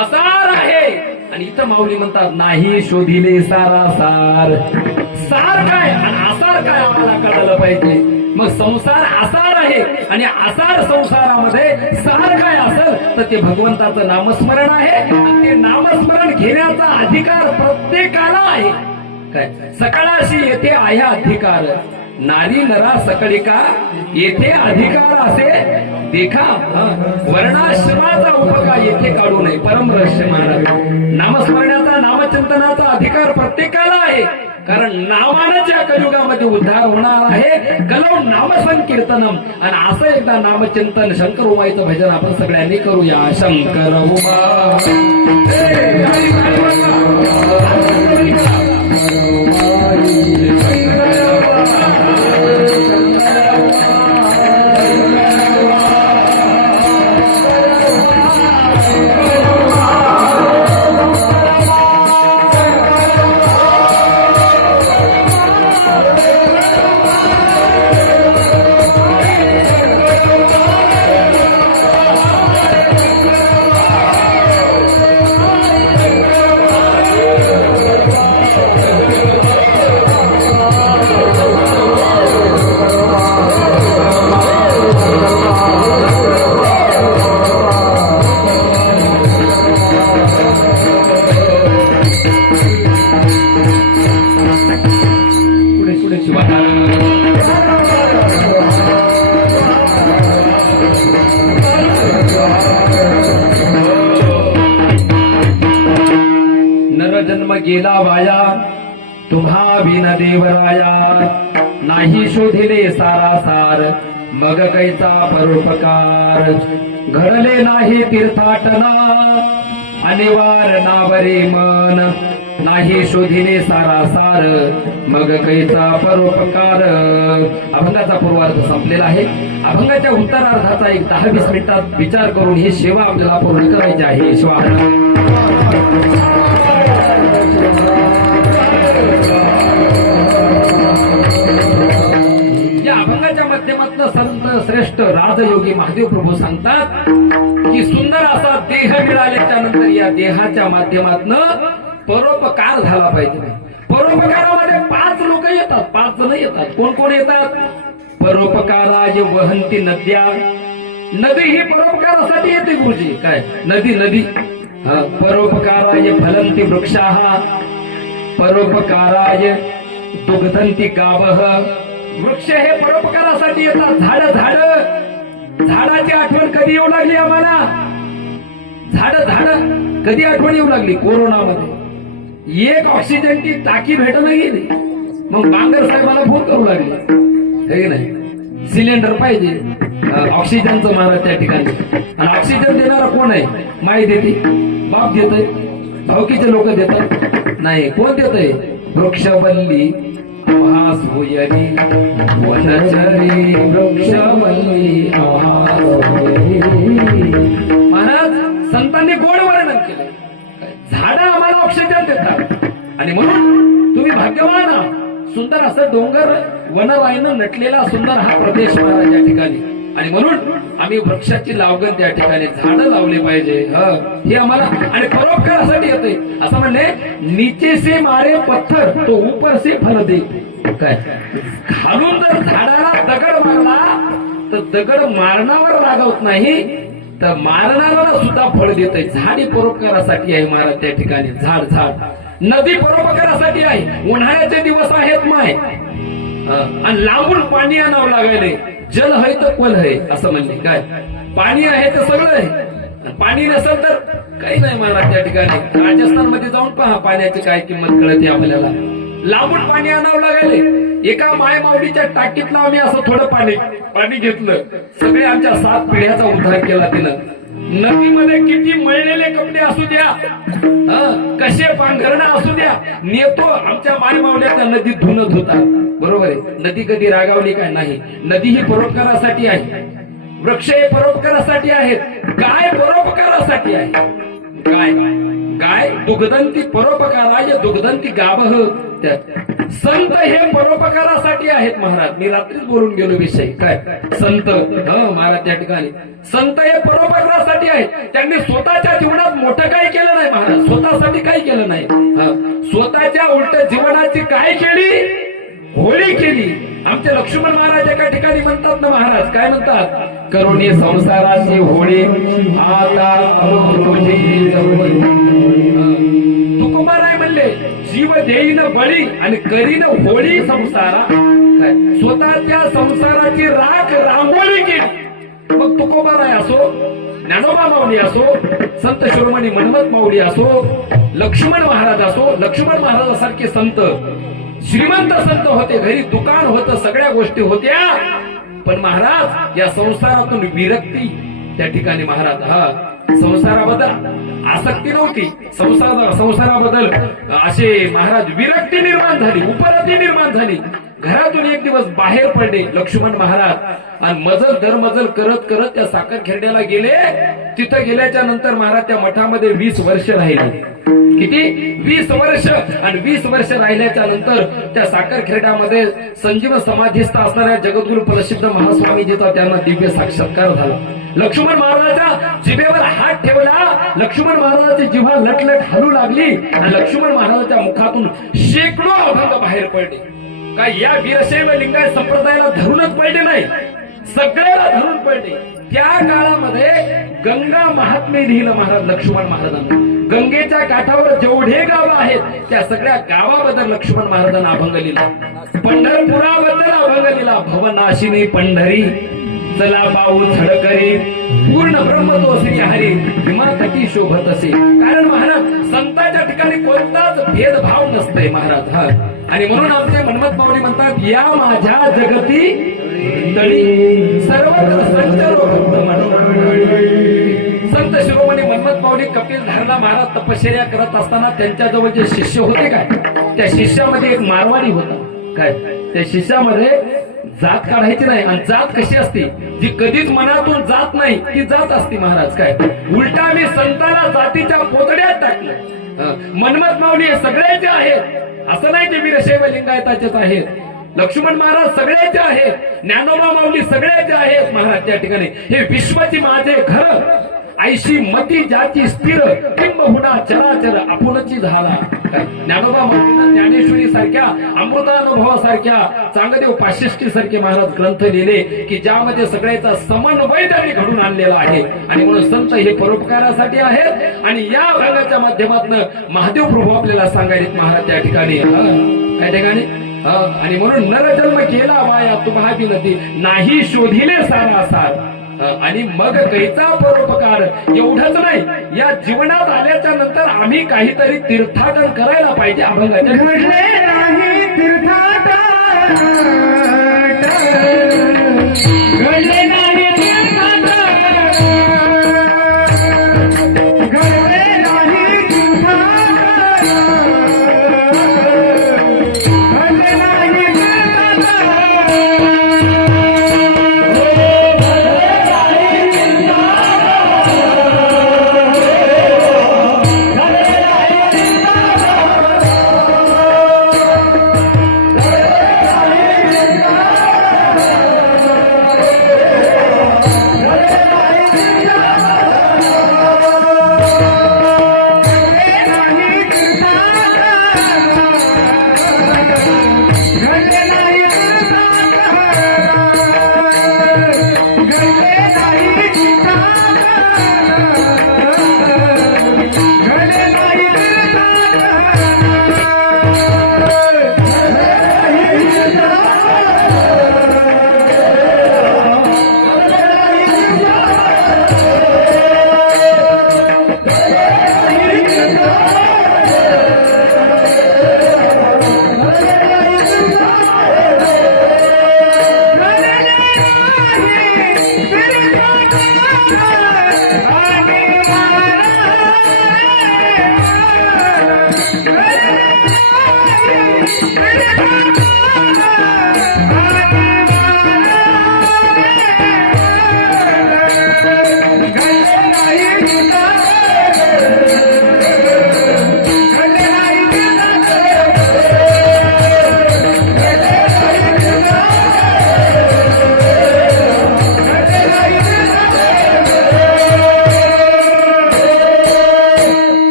आसार आहे. आणि इथं माऊली म्हणतात नाही शोधिले सारा सार. सार काय आणि आसार काय आम्हाला कळलं पाहिजे. मग संसार आसार आहे आणि आसार संसारामध्ये सार काय असेल तर ते भगवंताचं नामस्मरण आहे. आणि ते नामस्मरण घेण्याचा अधिकार प्रत्येकाला आहे. काय सकाळाशी येथे आहे अधिकार नारी नरा सकळिका येथे अधिकार असे देखा. वर्णाश्रमाचा उपका येथे काढू नये. परम रहस्य महाराज. नामस्मरणाचा नामचिंतनाचा अधिकार प्रत्येकाला आहे. कारण नावानं ज्या कलियुगामध्ये उद्धार होणार आहे. कलौ नामसंकीर्तनम. आणि असं एकदा नामचिंतन शंकर उमाईचं भजन आपण सगळ्यांनी करूया. शंकर उमा नरजन्म गेला वाया तुम्हा बिन देवराया. नाही शोधिले सारासार मग कैचा परोपकार. घडले नाही तीर्थाटना अनिवार नावरे मन. नाही शोधिले सारासार मग कैचा परोपकार. अभंगाचा पूर्वार्ध संपलेला आहे. अभंगाच्या उत्तरार्धाचा एक 10-20 मिनिटात विचार करून ही सेवा आपल्याला पूर्ण करायची आहे. या अभंगाच्या माध्यमातून संत श्रेष्ठ राजयोगी महादेव प्रभू सांगतात की सुंदर असा देह मिळाल्याच्या नंतर या देहाच्या माध्यमातून परोपकार झाला पाहिजे. परोपकारामध्ये 5 लोक येतात, 5 जण येतात. कोण कोण येतात? परोपकाराय वहंती नद्या. नदी ही परोपकारासाठी येते गुरुजी. काय नदी परोपकाराय फलंती वृक्षाः. परोपकाराय दुग्धंती गावः. वृक्ष हे परोपकारासाठी येतात. झाडाची आठवण कधी येऊ लागली आम्हाला? झाड कधी आठवण येऊ लागली? कोरोनामध्ये. एक ऑक्सिजनची टाकी भेटत गेली. मग बांगर साहेबाला फोन करू लागले. हे नाही सिलेंडर पाहिजे ऑक्सिजनचं महाराज त्या ठिकाणी. आणि ऑक्सिजन देणारा कोण आहे? माई देते, बाप देतय, भावकीचे लोक देतात? नाही. कोण देतय? वृक्षवल्ली आभास होयरी वनचरी. वृक्षवल्ली आभास होयरी. महाराज संतांनी गोड वर्णन केलं. झाडं आम्हाला ऑक्सिजन देतात आणि म्हणून तुम्ही भाग्यवान आहात. सुंदर असं डोंगर वनराईनं नटलेला सुंदर हा प्रदेश महाराज या ठिकाणी. आणि म्हणून आम्ही वृक्षाची लावगण त्या ठिकाणी झाडं लावले पाहिजे. हे आम्हाला आणि परोपकारासाठी येते. असं म्हणले नीचे से मारे पत्थर तो ऊपर से फल दे. काय खालून जर झाडाला दगड मारला तर दगड मारणावर रागवत नाही, तर मारणाऱ्याला सुद्धा फळ देत आहे. झाडी परोपकारासाठी आहे महाराज त्या ठिकाणी. झाड नदी परोपकारासाठी आहे. उन्हाळ्याचे दिवस आहेत माय आणि लांबून पाणी आणावं लागायले. जल है तर कोल है असं म्हणले. काय पाणी आहे तर सगळं आहे. पाणी नसेल तर काही नाही महाराज त्या ठिकाणी. राजस्थानमध्ये जाऊन पहा पाण्याची काय किंमत कळते आपल्याला. लांबून पाणी आणावं लागायले. एका मायमाऊलीच्या टाकीतलं आम्ही असं थोडं पाणी घेतलं. सगळे आमच्या 7 पिढ्याचा उद्धार केला तिनं. नदीमध्ये किती मळलेले कपडे असू द्या, कसे पांघरणं असू द्या, नेतो आमच्या मायमाऊल्या नदीत धुणं धुतात. बरोबर आहे. नदी कधी रागावली काय? नाही. नदी ही परोपकारासाठी आहे. वृक्ष हे परोपकारासाठी आहेत. गाय परोपकारासाठी आहे. गाय दुग्धंती परोपकाराय दुग्धंती गावः. संत हे परोपकारासाठी आहेत महाराज. मी रात्रीच बोलून गेलो विषय. काय संत महाराज त्या ठिकाणी संत हे परोपकारासाठी आहेत. त्यांनी स्वतःच्या जीवनात मोठं काही केलं नाही महाराज. स्वतःसाठी काही केलं नाही. स्वतःच्या उलट जीवनाची काय केली? होळी केली. आमचे लक्ष्मण महाराज एका ठिकाणी म्हणतात ना महाराज. काय म्हणतात? करुणी संसाराची होळी आता तुकोबाराय म्हणले जीव देईन बळी आणि करीन होळी संसारा. काय स्वतःच्या संसाराची राख रांगोळी केली. मग तुकोबाराय असो, ज्ञानोबा माऊली असो, संत शिरोमणी मनमत माऊली असो, लक्ष्मण महाराज असो. लक्ष्मण महाराजासारखे संत, श्रीमंत संत होते, घरी दुकान होतं, सगळ्या गोष्टी होत्या, पण महाराज या संसारातून विरक्ती. त्या ठिकाणी महाराज संसाराबद्दल आसक्ती नव्हती, संसाराबद्दल असे महाराज विरक्ती निर्माण झाली, उपरती निर्माण झाली. घरातून एक दिवस बाहेर पडले लक्ष्मण महाराज आणि मजल दरमजल करत करत त्या साखर खेरड्याला गेले. तिथं गेल्याच्या नंतर महाराज त्या मठामध्ये 20 वर्ष राहिले. किती? 20 वर्ष. आणि 20 वर्ष राहिल्याच्या नंतर त्या साखर खेरड्यामध्ये संजीव समाधीस्थ असणाऱ्या जगद्गुरु प्रसिद्ध महास्वामीजीचा त्यांना दिव्य साक्षात्कार झाला. लक्ष्मण महाराजाच्या जिभेवर हात ठेवला. लक्ष्मण महाराजाची जिव्हा लटलट हलू लागली आणि लक्ष्मण महाराजाच्या मुखातून शेकडो अभंग बाहेर पडले. काय या वीरशैव लिंगायत संप्रदायाला धरूनच पडले नाही, सगळ्याला धरून पडले. त्या काळामध्ये गंगा महात्म्य लिहिलं महाराज लक्ष्मण महाराजांना. गंगेच्या काठावर जेवढे गावं आहेत त्या सगळ्या गावाबद्दल लक्ष्मण महाराजांना अभंग लिहिला. पंढरपुराबद्दल अभंग लिहिला. भवनाशिनी पंढरी चला पाऊ थडकरी, पूर्ण ब्रह्म तो श्री हरी, हिमातटी शोभत असे. कारण महाराज संतांच्या ठिकाणी कोणताच भेदभाव नसतंय महाराज. आणि म्हणून आमचे मनमत माऊली म्हणतात, या माझ्या जगती तळी सर्वत्र संचरो संत शिरोमणी मनमत माऊली कपिल धारणा महाराज तपश्चर्या करत असताना त्यांच्याजवळ जे शिष्य होते काय, त्या शिष्यामध्ये एक मारवाडी होता. काय त्या शिष्यामध्ये जात काढायची नाही. आणि जात कशी असते, जी कधीच मनातून जात नाही ती जात असते महाराज. काय उलटा मी संतांना जातीच्या पोतड्यात टाकलं. मनमत माऊली हे सगळ्याचे आहेत, असं नाही ते वीरशैव लिंगायताचेच आहेत. लक्ष्मण महाराज सगळ्याचे आहेत, ज्ञानोबा माऊली सगळ्याचे आहेत महाराज. त्या ठिकाणी हे विश्वाची माझे घर, ऐशी मती जाती स्थिर, किंबहुना चराचर आपुलची झाला. ज्ञानोबा माऊलीनं ज्ञानेश्वरी सारख्या, अमृतानुभवासारख्या, चांगदेव पाशिष्टी सारखे महाराज ग्रंथ लिहिले की ज्यामध्ये सगळ्याचा समन्वय त्यांनी घडून आणलेला आहे. आणि म्हणून संत हे परोपकारासाठी आहेत. आणि या भागाच्या माध्यमातून महादेव प्रभू आपल्याला सांगायचे महाराज त्या ठिकाणी काय ठिकाणी. आणि म्हणून नरजन्म केला माया तुम्हा विनती, नाही शोधिले सारा सार, आणि मग कैचा परोपकार. एवढंच नाही, या जीवनात आल्याच्या नंतर आम्ही काहीतरी तीर्थाटन करायला पाहिजे. अभंगाच्या घडले नाही तीर्थाटन, घडले नाही तीर्थाटन, घडले नाही तीर्थाटन, घडले नाही तीर्थाटन.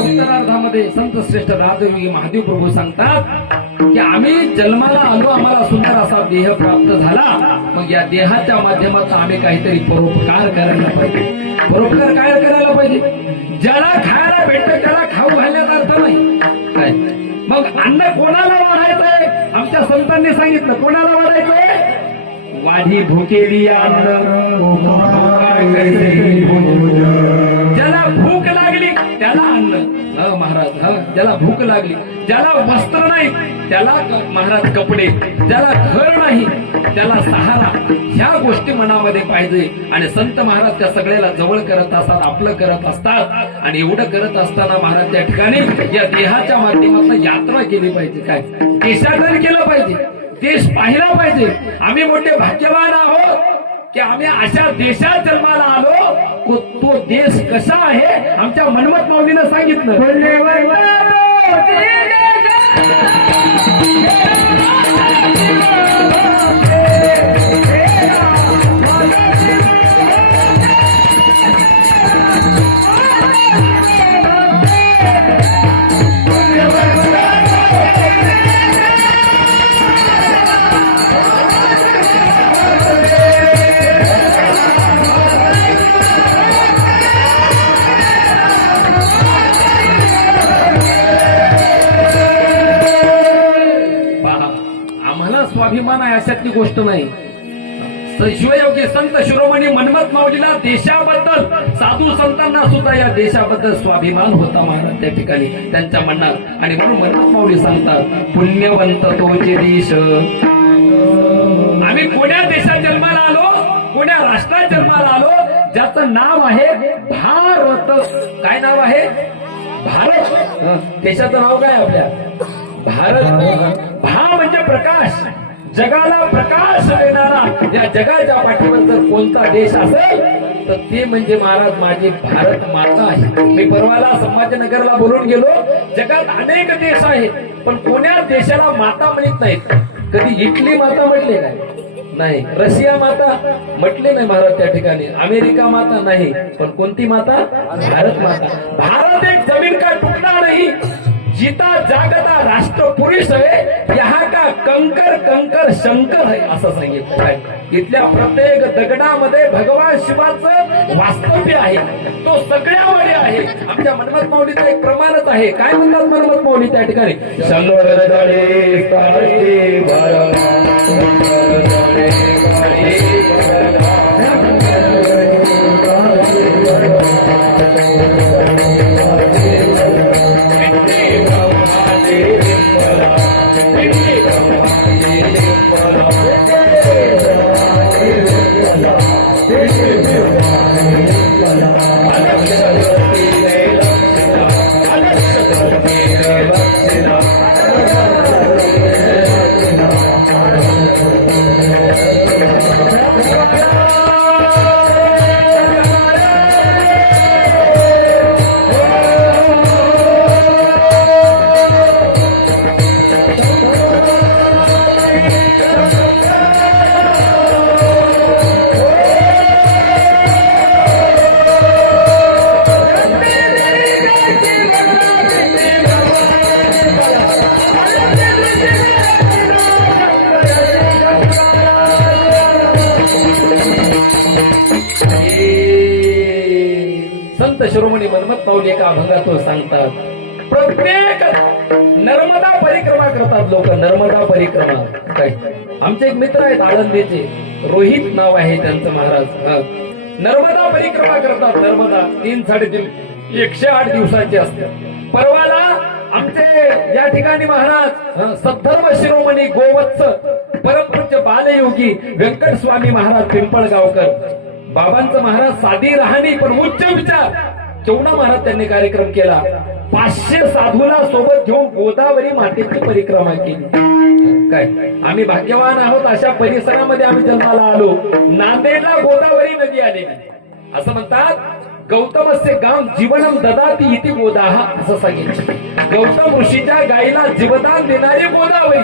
उत्तरार्धामध्ये संत श्रेष्ठ राजयोगी महादेव प्रभू सांगतात, की आम्ही जन्माला आलो, आम्हाला सुंदर असा देह प्राप्त झाला, मग या देहाच्या माध्यमातून आम्ही काहीतरी परोपकार करायला पाहिजे. परोपकार काय करायला पाहिजे? ज्याला खायला भेटतं त्याला खाऊ घालण्याचा अर्थ नाही काय. मग अन्न कोणाला वाढायचंय? आमच्या संतांनी सांगितलं कोणाला वाढायचंय? वाढी भुकेली अन्न ज्याला भूक लागली त्याला अन्न. महाराज ज्याला भूक लागली, ज्याला वस्त्र नाही त्याला महाराज कपडे, ज्याला घर नाही त्याला सहारा, ह्या गोष्टी मनामध्ये पाहिजे. आणि संत महाराज त्या सगळ्याला जवळ करत असतात, आपलं करत असतात. आणि एवढं करत असताना महाराज त्या ठिकाणी या देहाच्या माध्यमातून यात्रा केली पाहिजे. काय देशाटन केलं पाहिजे, देश पाहिला पाहिजे. आम्ही मोठे भाग्यवान आहोत की आम्ही अशा देशात जन्माला आलो. तो देश कसा आहे आमच्या मनमत माऊलीनं सांगितलं. स्वाभिमान आहे अशातली गोष्ट नाही. शिवयोगी संत शिरोमणी मनमत माऊलीला देशाबद्दल, साधू संतांना सुद्धा या देशाबद्दल स्वाभिमान होता महाराज त्या ठिकाणी त्यांच्या मनात. आणि म्हणून मनमत माऊली सांगतात पुण्यवंत तोचे देश. आम्ही कोण्या देशात जन्माला आलो, कोण्या राष्ट्रात जन्माला आलो ज्याचं नाव आहे भारत. काय नाव आहे? भारत. देशाचं नाव काय आपल्या? भारत. भा म्हणजे प्रकाश, जगाला प्रकाश देणारा. या जगाच्या पाठीवर जर कोणता देश असेल तर ते म्हणजे महाराज माझी भारत माता आहे. मी परवाला संभाजीनगरला बोलून गेलो. जगात अनेक देश आहेत पण कोण्या देशाला माता म्हणत नाहीत. कधी इटली माता म्हटले काय? नाही. रशिया माता म्हटले नाही महाराज त्या ठिकाणी. अमेरिका माता नाही. पण कोणती माता? भारत माता. भारत एक जमीन का तुकडा नाही, जीता जागता राष्ट्र पुरुष है, यहाँ का कंकर कंकर शंकर है असं सांगितलं आहे. इथल्या प्रत्येक दगडामध्ये भगवान शिवाचं वास्तव्य आहे. तो सगळ्यामध्ये आहे. आमच्या मनमत माऊलीचं एक प्रमाणच आहे. काय म्हणतात मनमत माऊली त्या ठिकाणी? शंकर दळे सारे शिरोमणी मनमत माऊली एका अभंगातून सांगतात. प्रत्येक नर्मदा परिक्रमा करतात लोक. नर्मदा परिक्रमा. काय आमचे एक मित्र आहेत आळंदीचे, रोहित नाव आहे त्यांचं महाराज. नर्मदा परिक्रमा करतात. नर्मदा 3-3.5 108 दिवसाची असते. परवाला आमचे या ठिकाणी महाराज सद्धर्म शिरोमणी गोवत्स परमपूज्य बालयोगी व्यंकट स्वामी महाराज पिंपळगावकर बाबांचं महाराज साधी राहणी पण उच्च विचार केवढा महाराज त्यांनी कार्यक्रम केला. 500 साधूला सोबत घेऊन गोदावरी मातेची परिक्रमा केली. काय आम्ही भाग्यवान आहोत अशा परिसरामध्ये आम्ही जन्माला आलो. नांदेडला गोदावरी नदी आलेली. असं म्हणतात गौतमस्य गाम जीवनम ददाती इति गोदाहा असं सांगितलं. गौतम ऋषीच्या गायीला जीवदान देणारी गोदावरी.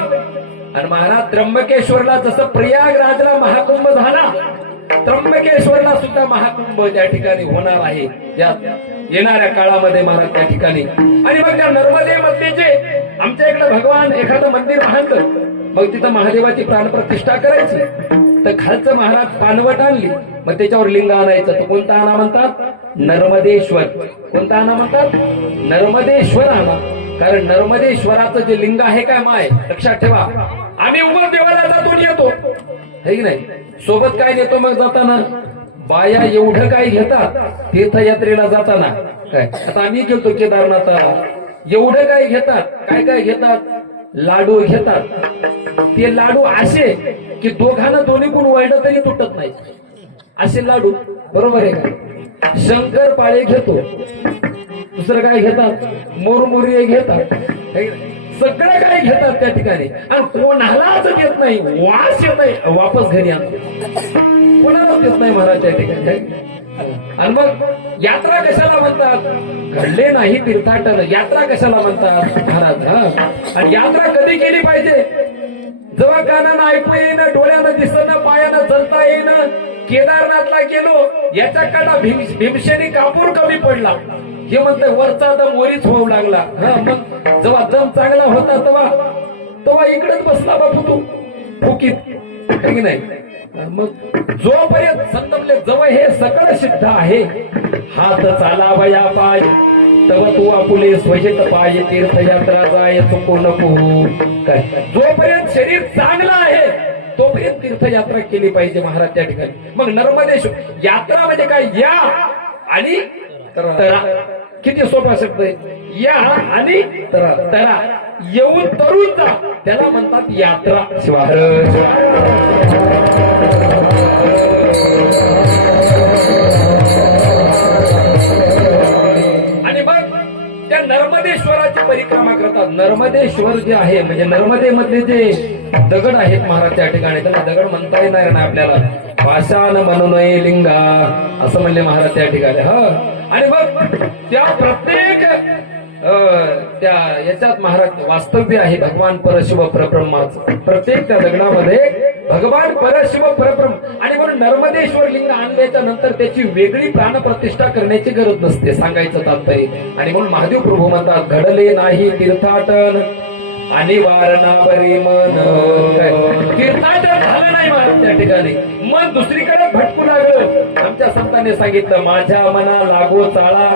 आणि महाराज त्र्यंबकेश्वरला जसं प्रयागराजला महाकुंभ झाला, त्र्यंबकेश्वरला सुद्धा महाकुंभ त्या ठिकाणी होणार आहे या येणाऱ्या काळामध्ये महाराज त्या ठिकाणी. आणि मग त्या नर्मदेमध्ये जे आमच्या इकडे भगवान एखादं मंदिर बांधलं मग तिथं महादेवाची प्राणप्रतिष्ठा करायची तर खालचं महाराज पानवट आणली मग त्याच्यावर लिंग आणायचं तर कोणता आणा म्हणतात नर्मदेश्वर कोणता आणा म्हणतात नर्मदेश्वर आणा कारण नर्मदेश्वराचं जे लिंग आहे काय माय लक्षात ठेवा आम्ही उमर देवाला जातो येतो है की नाही सोबत काय नेतो मग जाताना बाया एवढं काय घेतात तीर्थयात्रेला जाताना काय आता आम्ही गेलतो केदारनाथाला एवढं काय घेतात काय काय घेतात लाडू घेतात ते लाडू असे की दोघांना दोन्ही कोण वाढलं तरी तुटत नाही असे लाडू बरोबर आहे का शंकरपाळे घेतो दुसरं काय घेतात मोरमुरी घेतात सगळं काय घेतात त्या ठिकाणी आणि कोणालाच देत नाही वास येत नाही वापस घरी आणतो कोणालाच देत नाही महाराज त्या ठिकाणी आणि मग यात्रा कशाला म्हणतात घडले नाही तीर्थाटन यात्रा कशाला म्हणतात महाराज आणि यात्रा कधी केली पाहिजे जेव्हा कानानं ऐकू येईन डोळ्यानं दिसणं पायानं जलता येईन केदारनाथला गेलो याच्याकडा भीमसेनी कापूर कमी पडला हे म्हणते वरचा दम वरीच होऊ लागला मग जेव्हा दम चांगला होता तेव्हा इकडेच बसला बापू तू फुकीत की नाही मग जोपर्यंत संतमले जवळ हे सकळ सिद्ध आहे हात चालावया पाय तव तू आपुले स्वजित पाय तीर्थयात्रा जाय चुकू नको काय जोपर्यंत शरीर चांगलं आहे तोपर्यंत तीर्थयात्रा केली पाहिजे महाराज त्या ठिकाणी मग नर्मदेश्वर यात्रा म्हणजे काय या आणि तरा किती सोपा शब्द आहे या आणि तरा येऊन तरुण जा त्याला म्हणतात यात्रा आणि मग त्या नर्मदेश्वराची परिक्रमा करतात नर्मदेश्वर जे आहे म्हणजे नर्मदेमधले जे दगड आहेत महाराज त्या ठिकाणी त्याला दगड म्हणता येणार ना आपल्याला भाषान मनोनय लिंगा असं म्हणले महाराज त्या ठिकाणी आणि मग त्या प्रत्येक त्या याच्यात महाराज वास्तव्य आहे भगवान परशिव परब्रह्माचं प्रत्येक त्या दगडामध्ये भगवान परशिव परब्रह्म आणि म्हणून नर्मदेश्वर लिंग आणल्याच्या नंतर त्याची वेगळी प्राणप्रतिष्ठा करण्याची गरज नसते सांगायचं तात्पर्य आणि म्हणून महादेव प्रभू म्हणतात घडले नाही तीर्थाटन आणि वारणावरी मन तीर्थाटन झालं नाही महाराज त्या ठिकाणी मन दुसरीकडे भटकू लागलं आमच्या संतांनी सांगितलं माझ्या मना लागो चाळा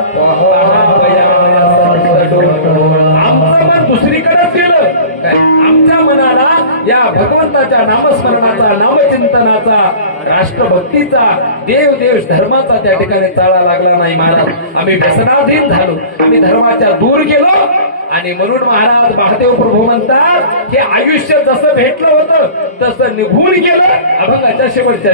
आमचं मन दुसरीकडेच गेलं काय आमच्या मनाला या भगवंताच्या नामस्मरणाचा नामचिंतनाचा राष्ट्रभक्तीचा देव देश धर्माचा त्या ठिकाणी चाळा लागला नाही महाराज आम्ही व्यसनाधीन झालो आम्ही धर्माच्या दूर गेलो आणि म्हणून महाराज महादेव प्रभू म्हणतात की आयुष्य जसं भेटलं होतं तसं निघून गेलं अभंगाच्या शेवटच्या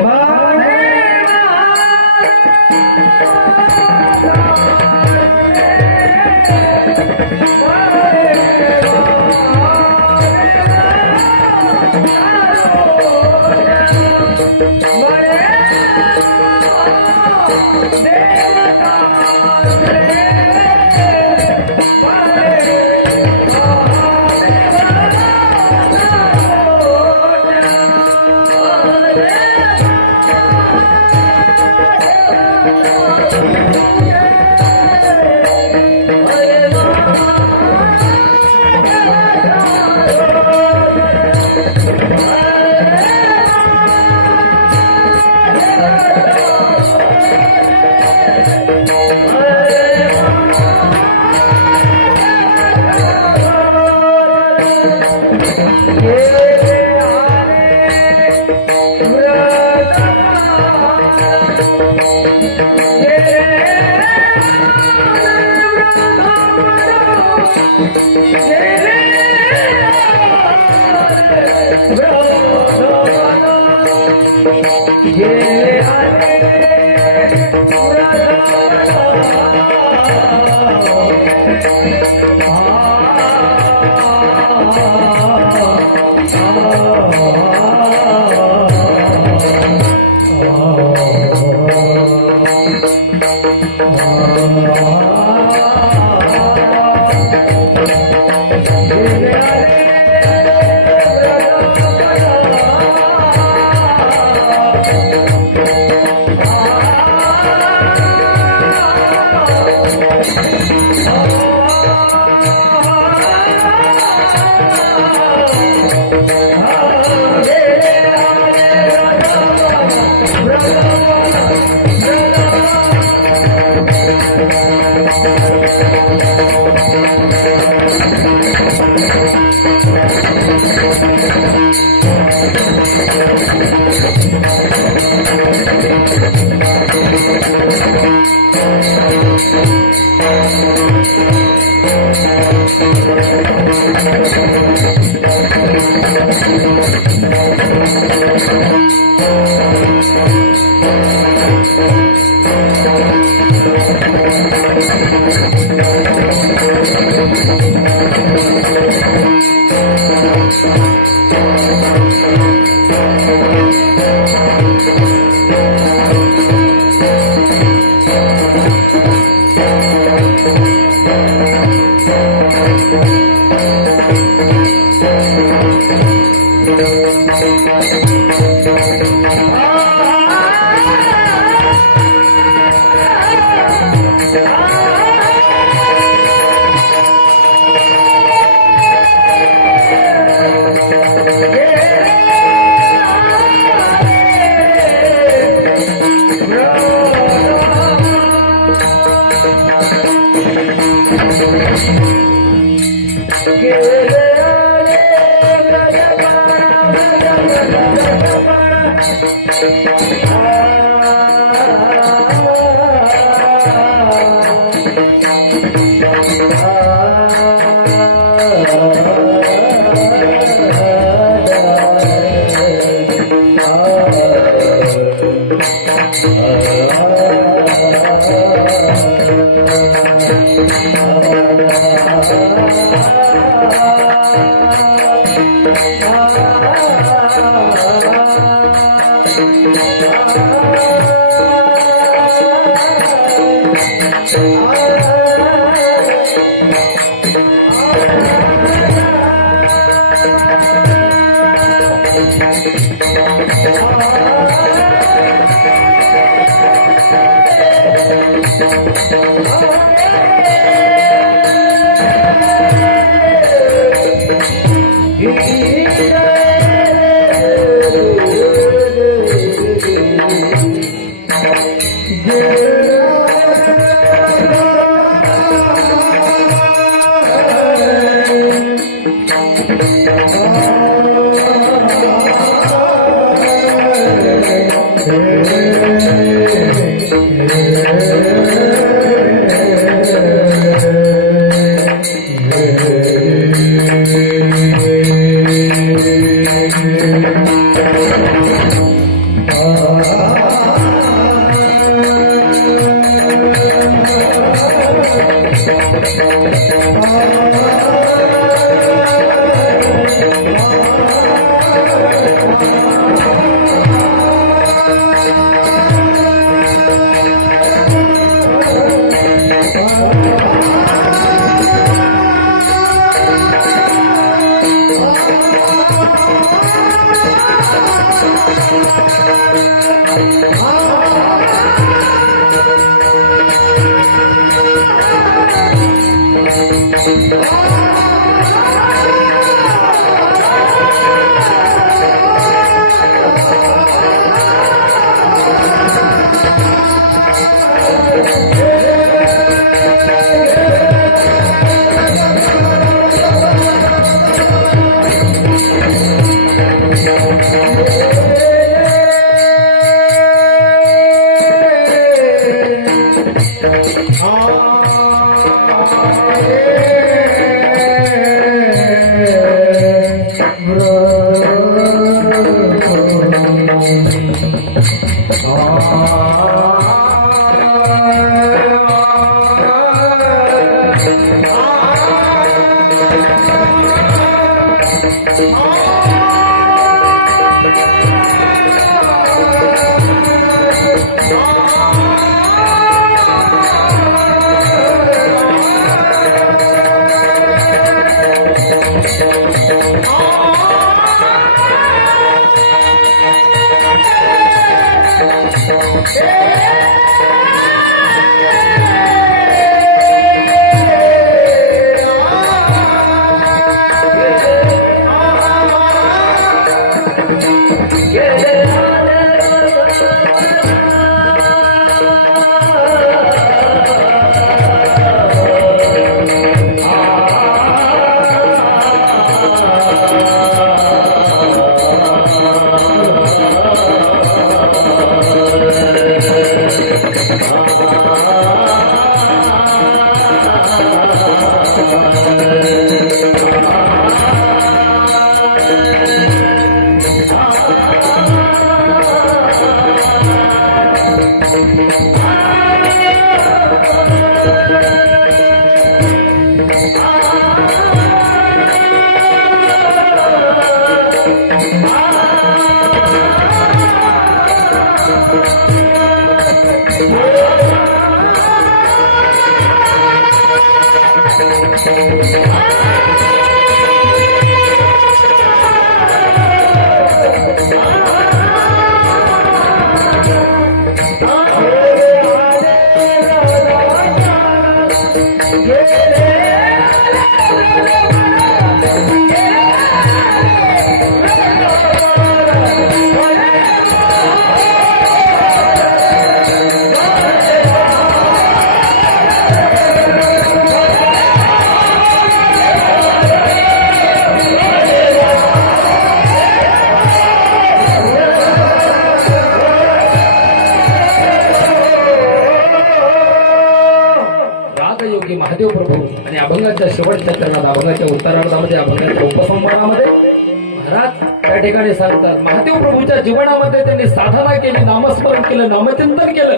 रागयोगी महादेव प्रभू आणि अभंगाच्या शेवटच्या चरणात अभंगाच्या उत्तरार्धामध्ये अभंगाच्या उपसंहारामध्ये महाराज त्या ठिकाणी सांगतात महादेव प्रभूच्या जीवनामध्ये त्यांनी साधना केली, नामस्मरण केलं, नामचिंतन केलं,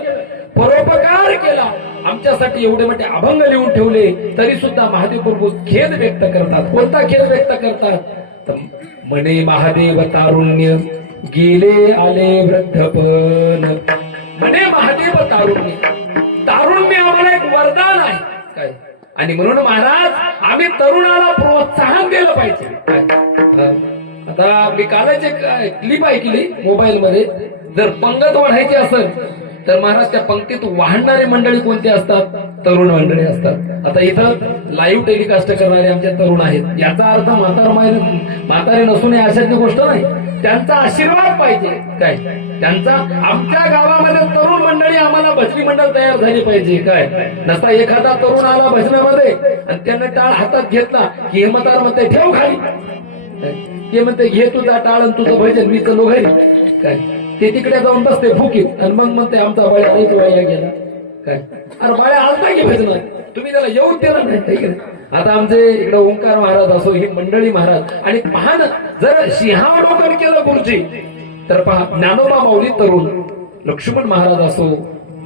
परोपकार केला, आमच्यासाठी एवढे मोठे अभंग लिहून ठेवले, तरी सुद्धा महादेव प्रभू खेद व्यक्त करतात. कोणता खेद व्यक्त करतात? तर म्हणे महादेव तारुण्य गेले आले वृद्धपण. म्हणे महादेव तारुण्य, तारुण्य आम्हाला एक वरदान आहे काय, आणि म्हणून महाराज आम्ही तरुणाला प्रोत्साहन दिलं पाहिजे काय. आता मी कालच एक क्लिप ऐकली मोबाईल मध्ये, जर पंगत वाढायची असेल तर महाराज त्या पंक्तीत वाहणारी मंडळी कोणती असतात? तरुण मंडळी असतात. आता इथं लाईव्ह टेलिकास्ट करणारे आमचे तरुण आहेत, याचा अर्थ म्हातारे नसून अशाची गोष्ट नाही, त्यांचा आशीर्वाद पाहिजे काय, त्यांचा. आमच्या गावामध्ये तरुण मंडळी आम्हाला भजनी मंडळ तयार झाली पाहिजे काय. नसता एखादा तरुण आला भजनामध्ये आणि त्याने टाळ हातात घेतला की हे म्हातार म्हणते ठेव खाली, ते म्हणते घे तुझा टाळ आणि तुझं भजन, मी चलो घरी काय. ते तिकडे जाऊन बसते फुकीत आणि मग म्हणते आमचा बाळ्या आईच वाया गेला काय. अरे बाळ्या आलता की भजनात, तुम्ही त्याला येऊ दिला नाही. आता आमचे इकडे ओंकार महाराज असो, ही मंडळी महाराज, आणि पहा ना, जर सिंहावलोकन केलं गुरुजी तर पहा ज्ञानोबा माऊली तरुण, लक्ष्मण महाराज असो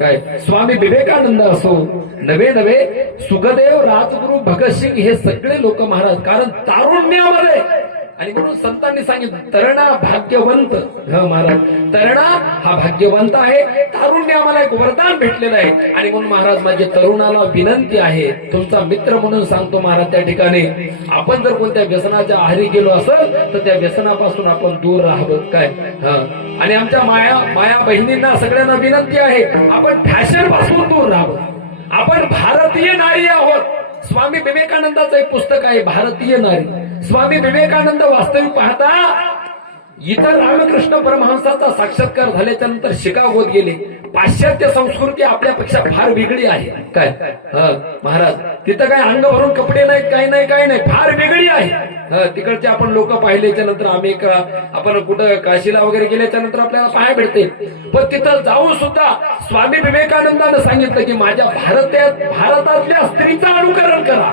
काय, स्वामी विवेकानंद असो, नवे नवे सुखदेव, राजगुरु, भगतसिंग, हे सगळे लोक महाराज, कारण तारुण्यामध्ये. आणि म्हणून संतांनी सांगितलं तरणा भाग्यवंत. महाराज तरणा हा भाग्यवंत आहे, तारुण्य आम्हाला एक वरदान भेटलेलं आहे. आणि म्हणून महाराज माझे तरुणाला विनंती आहे, तुमचा मित्र म्हणून सांगतो महाराज, त्या ठिकाणी आपण जर कोणत्या व्यसनाच्या आहारी गेलो असेल तर त्या व्यसनापासून आपण दूर राहावं काय. आणि आमच्या माया बहिणींना सगळ्यांना विनंती आहे, आपण फॅशन पासून दूर राहावं. आपण भारतीय नारी आहोत. स्वामी विवेकानंदाचं एक पुस्तक आहे भारतीय नारी. स्वामी विवेकानंद वास्तविक पाहता इतर रामकृष्ण परमहंसाचा साक्षात्कार झाल्याच्या नंतर शिकागोत गेले. पाश्चात्य संस्कृती आपल्यापेक्षा फार वेगळी आहे काय. महाराज तिथं काय अंग भरून कपडे नाहीत, काही नाही, फार वेगळी आहे. तिकडचे आपण लोक पाहिल्याच्या नंतर आपण कुठं काशीला वगैरे गेल्याच्या नंतर आपल्याला पाहायला भेटते. पण तिथं जाऊन सुद्धा स्वामी विवेकानंदानं सांगितलं की माझ्या भारतातल्या स्त्रीचं अनुकरण करा.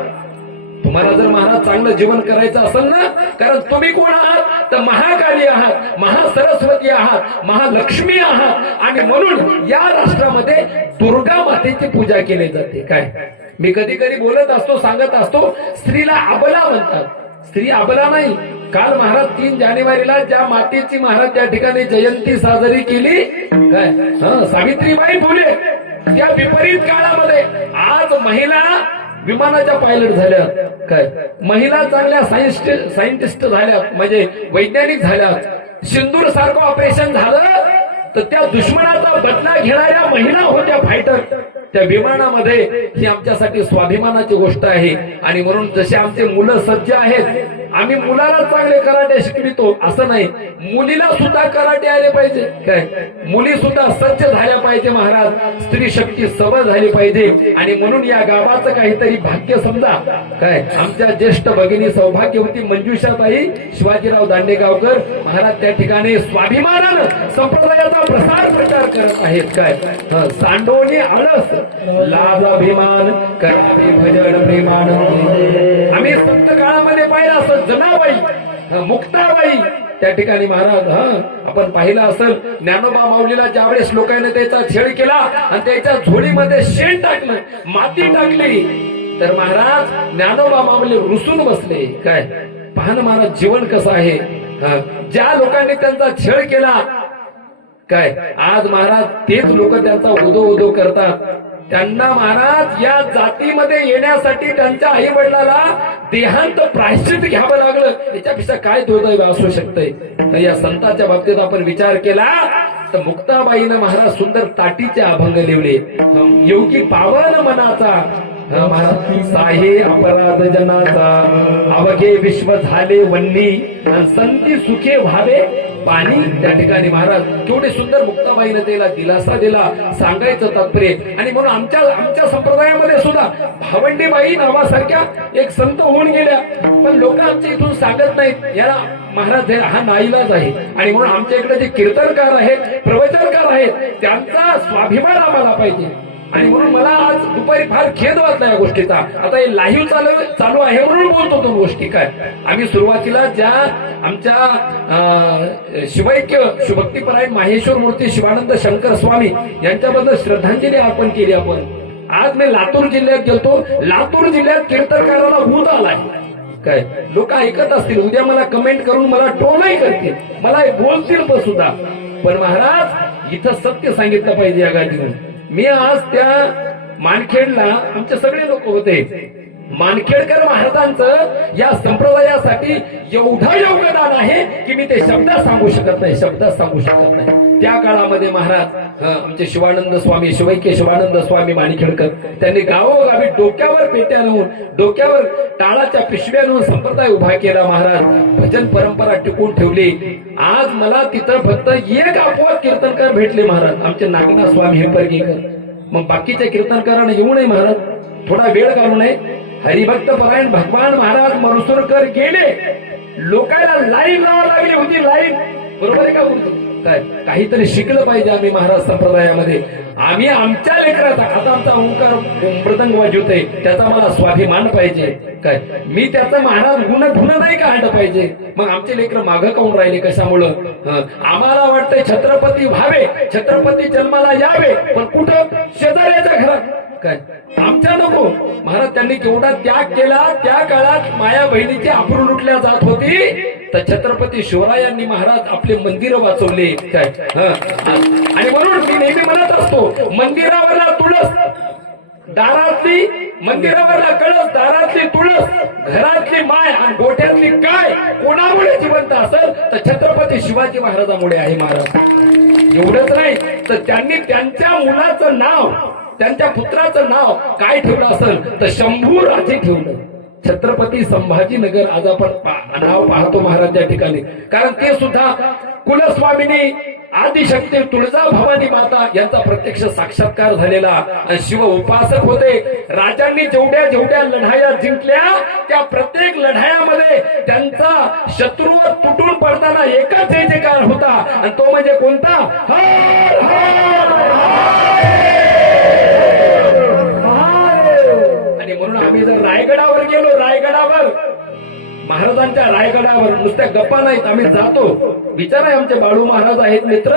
तुम्हाला जर महाराज चांगलं जीवन करायचं असेल ना, कारण तुम्ही कोण आहात तर महाकाली आहात, महासरस्वती आहात, महालक्ष्मी आहात. आणि म्हणून या राष्ट्रामध्ये दुर्गा मातेची पूजा केली जाते काय. मी कधी कधी बोलत असतो, सांगत असतो, स्त्रीला अबला म्हणतात. स्त्री अबला नाही. काल महाराज 3 जानेवारीला ज्या मातेची महाराज त्या ठिकाणी जयंती साजरी केली काय, सावित्रीबाई फुले, त्या विपरीत काळामध्ये आज महिला विमानाच्या पायलट झाल्या काय, महिला चांगल्या सायंटिस्ट झाल्यात, म्हणजे वैज्ञानिक झाल्यात. सिंदूर सारखं ऑपरेशन झालं तर त्या दुश्मनाचा बदला घेणाऱ्या महिला होत्या फायटर त्या विमानामध्ये. ही आमच्यासाठी स्वाभिमानाची गोष्ट आहे. आणि म्हणून जसे आमचे मुलं सज्ज आहेत, आम्ही मुलाला चांगले कराटे शिकवितो असं नाही, मुलीला सुद्धा कराटे आले पाहिजे काय, मुली सुद्धा सज्ज झाल्या पाहिजे महाराज, स्त्री शक्ती सबळ झाली पाहिजे. आणि म्हणून या गावाचं काहीतरी भाग्य समजा काय. आमच्या ज्येष्ठ भगिनी सौभाग्यवती मंजुषाताई शिवाजीराव दांडेगावकर महाराज त्या ठिकाणी स्वाभिमानानं संप्रदायाचा प्रसार प्रचार करत आहेत काय. सांडोनी आळस लाज अभिमान करावे भजन प्रेमानंदी. आम्ही संत काळामध्ये पाहिलं असं जनाबाई, मुक्ताबाई त्या ठिकाणी महाराज. आपण पाहिलं असेल ज्ञानोबा माऊलीला ज्यावेळेस लोकांनी त्याचा छेड केला आणि त्याच्या झोळीमध्ये शेण टाकलं, माती टाकली, तर महाराज ज्ञानोबा माऊली रुसून बसले काय. पाहणं महाराज जीवन कसं आहे. ज्या लोकांनी त्यांचा छेड केला काय, आज महाराज तेच लोक त्यांचा उदो उदो करतात. त्यांना महाराज या जातीमध्ये येण्यासाठी त्यांच्या आई वडिलाला देहांत प्रायश्चित घ्यावं लागलं. याच्यापेक्षा काय दुर्दैव असू शकतंय. तर या संतांच्या बाबतीत आपण विचार केला तर मुक्ताबाईनं महाराज सुंदर ताटीचे अभंग लिवले. योगी पावन मनाचा साहे अपराध जनाचा अवघे विश्व झाले वन्नी आणि संती सुखे व्हावे पाणी. त्या ठिकाणी महाराज केवढे सुंदर मुक्ताबाईनं त्याला दिलासा दिला सांगायचं तात्पर्य. आणि म्हणून आमच्या संप्रदायामध्ये सुद्धा भावंडीबाई नावासारख्या एक संत होऊन गेल्या, पण लोक आमच्या इथून सांगत नाहीत. याला महाराज हा नाईलाज आहे. आणि म्हणून आमच्या इकडे जे कीर्तनकार आहेत प्रवचनकार आहेत त्यांचा स्वाभिमान आम्हाला पाहिजे. आणि म्हणून मला आज दुपारी फार खेद वाटला या गोष्टीचा. आता हे लाईव्ह चालू आहे म्हणून बोलतो दोन गोष्टी. काय आम्ही सुरुवातीला ज्या आमच्या शिवैक्य शिवभक्तीपरायण माहेश्वर मूर्ती शिवानंद शंकर स्वामी यांच्याबद्दल श्रद्धांजली अर्पण केली आपण. आज मी लातूर जिल्ह्यात गेलतो. लातूर जिल्ह्यात कीर्तनकाराला भूत आलाय. काय लोक ऐकत असतील, उद्या मला कमेंट करून मला ट्रोलही करतील, मला बोलतील पण सुद्धा. पण महाराज इथं सत्य सांगितलं पाहिजे या गाडीतून. मी आज त्या मानखेडला आमचे सगळे लोक होते. मानखेडकर महाराजांचं या संप्रदायासाठी एवढं योगदान आहे की मी ते शब्दात सांगू शकत नाही. त्या काळामध्ये महाराज आमचे शिवानंद स्वामी शिवैक्य शिवानंद स्वामी मानखेडकर त्यांनी गावोगावी डोक्यावर पेट्या नेऊन डोक्यावर टाळाच्या पिशव्या नेऊन संप्रदाय उभा केला. महाराज भजन परंपरा टिकून ठेवली. आज मला तिथं फक्त एक अपवाद कीर्तनकार भेटले महाराज, आमचे नागनाथ स्वामी हेंपरगेकर. मग बाकीच्या कीर्तनकारांना येऊ नये महाराज, थोडा वेळ घालू नये. हरिभक्त परायण भगवान महाराज मरुसुरकर गेले, लोकांना लाईन लावा लागली होती. लाईन बरोबर आहे का बोलतो? काय काहीतरी शिकलं पाहिजे आम्ही महाराज संप्रदायामध्ये. आम्ही आमच्या लेकराचा आता आमचा ओंकार मृदंग वाजवतोय त्याचा मला स्वाभिमान पाहिजे. काय मी त्याचा महाराज गुण नाही का आणलं पाहिजे. मग आमचे लेकर मागं काऊन राहिले कशामुळं? आम्हाला वाटतंय छत्रपती व्हावे, छत्रपती जन्माला यावे, पण कुठं? शेजाऱ्याच्या घरात. काय आमच्या नको महाराज त्यांनी केवढा त्याग केला. त्या काळात माया बहिणीची अब्रू लुटल्या जात होती तर छत्रपती शिवरायांनी महाराज आपले मंदिर वाचवले. काय आणि म्हणून मी नेहमी म्हणत असतो मंदिरावरला तुळस दारातली, मंदिरावरला कळस दारातली तुळस, घरातली माय आणि गोठ्यातली काय कोणामुळे जिवंत असेल तर छत्रपती शिवाजी महाराजांमुळे आहे. महाराज एवढंच नाही तर त्यांनी त्यांच्या मुलाचं नाव त्यांच्या पुत्राचं नाव काय ठेवलं असेल तर शंभू राजे ठेवलं. छत्रपती संभाजीनगर आज आपण नाव पाहतो महाराज त्या ठिकाणी. कारण ते सुद्धा कुलस्वामिनी आदिशक्ती तुळजा भवानी माता यांचा प्रत्यक्ष साक्षात्कार झालेला आणि शिव उपासक होते. राजांनी जेवढ्या लढाया जिंकल्या त्या प्रत्येक लढायामध्ये त्यांचा शत्रूवर तुटून पडताना एकच जयकार होता आणि तो म्हणजे कोणता? हर हर म्हणून आम्ही जर रायगडावर गेलो, रायगडावर महाराजांच्या रायगडावर नुसत्या गप्पा नाहीत, आम्ही जातो. विचार आहे आमचे बाळू महाराज आहेत मित्र,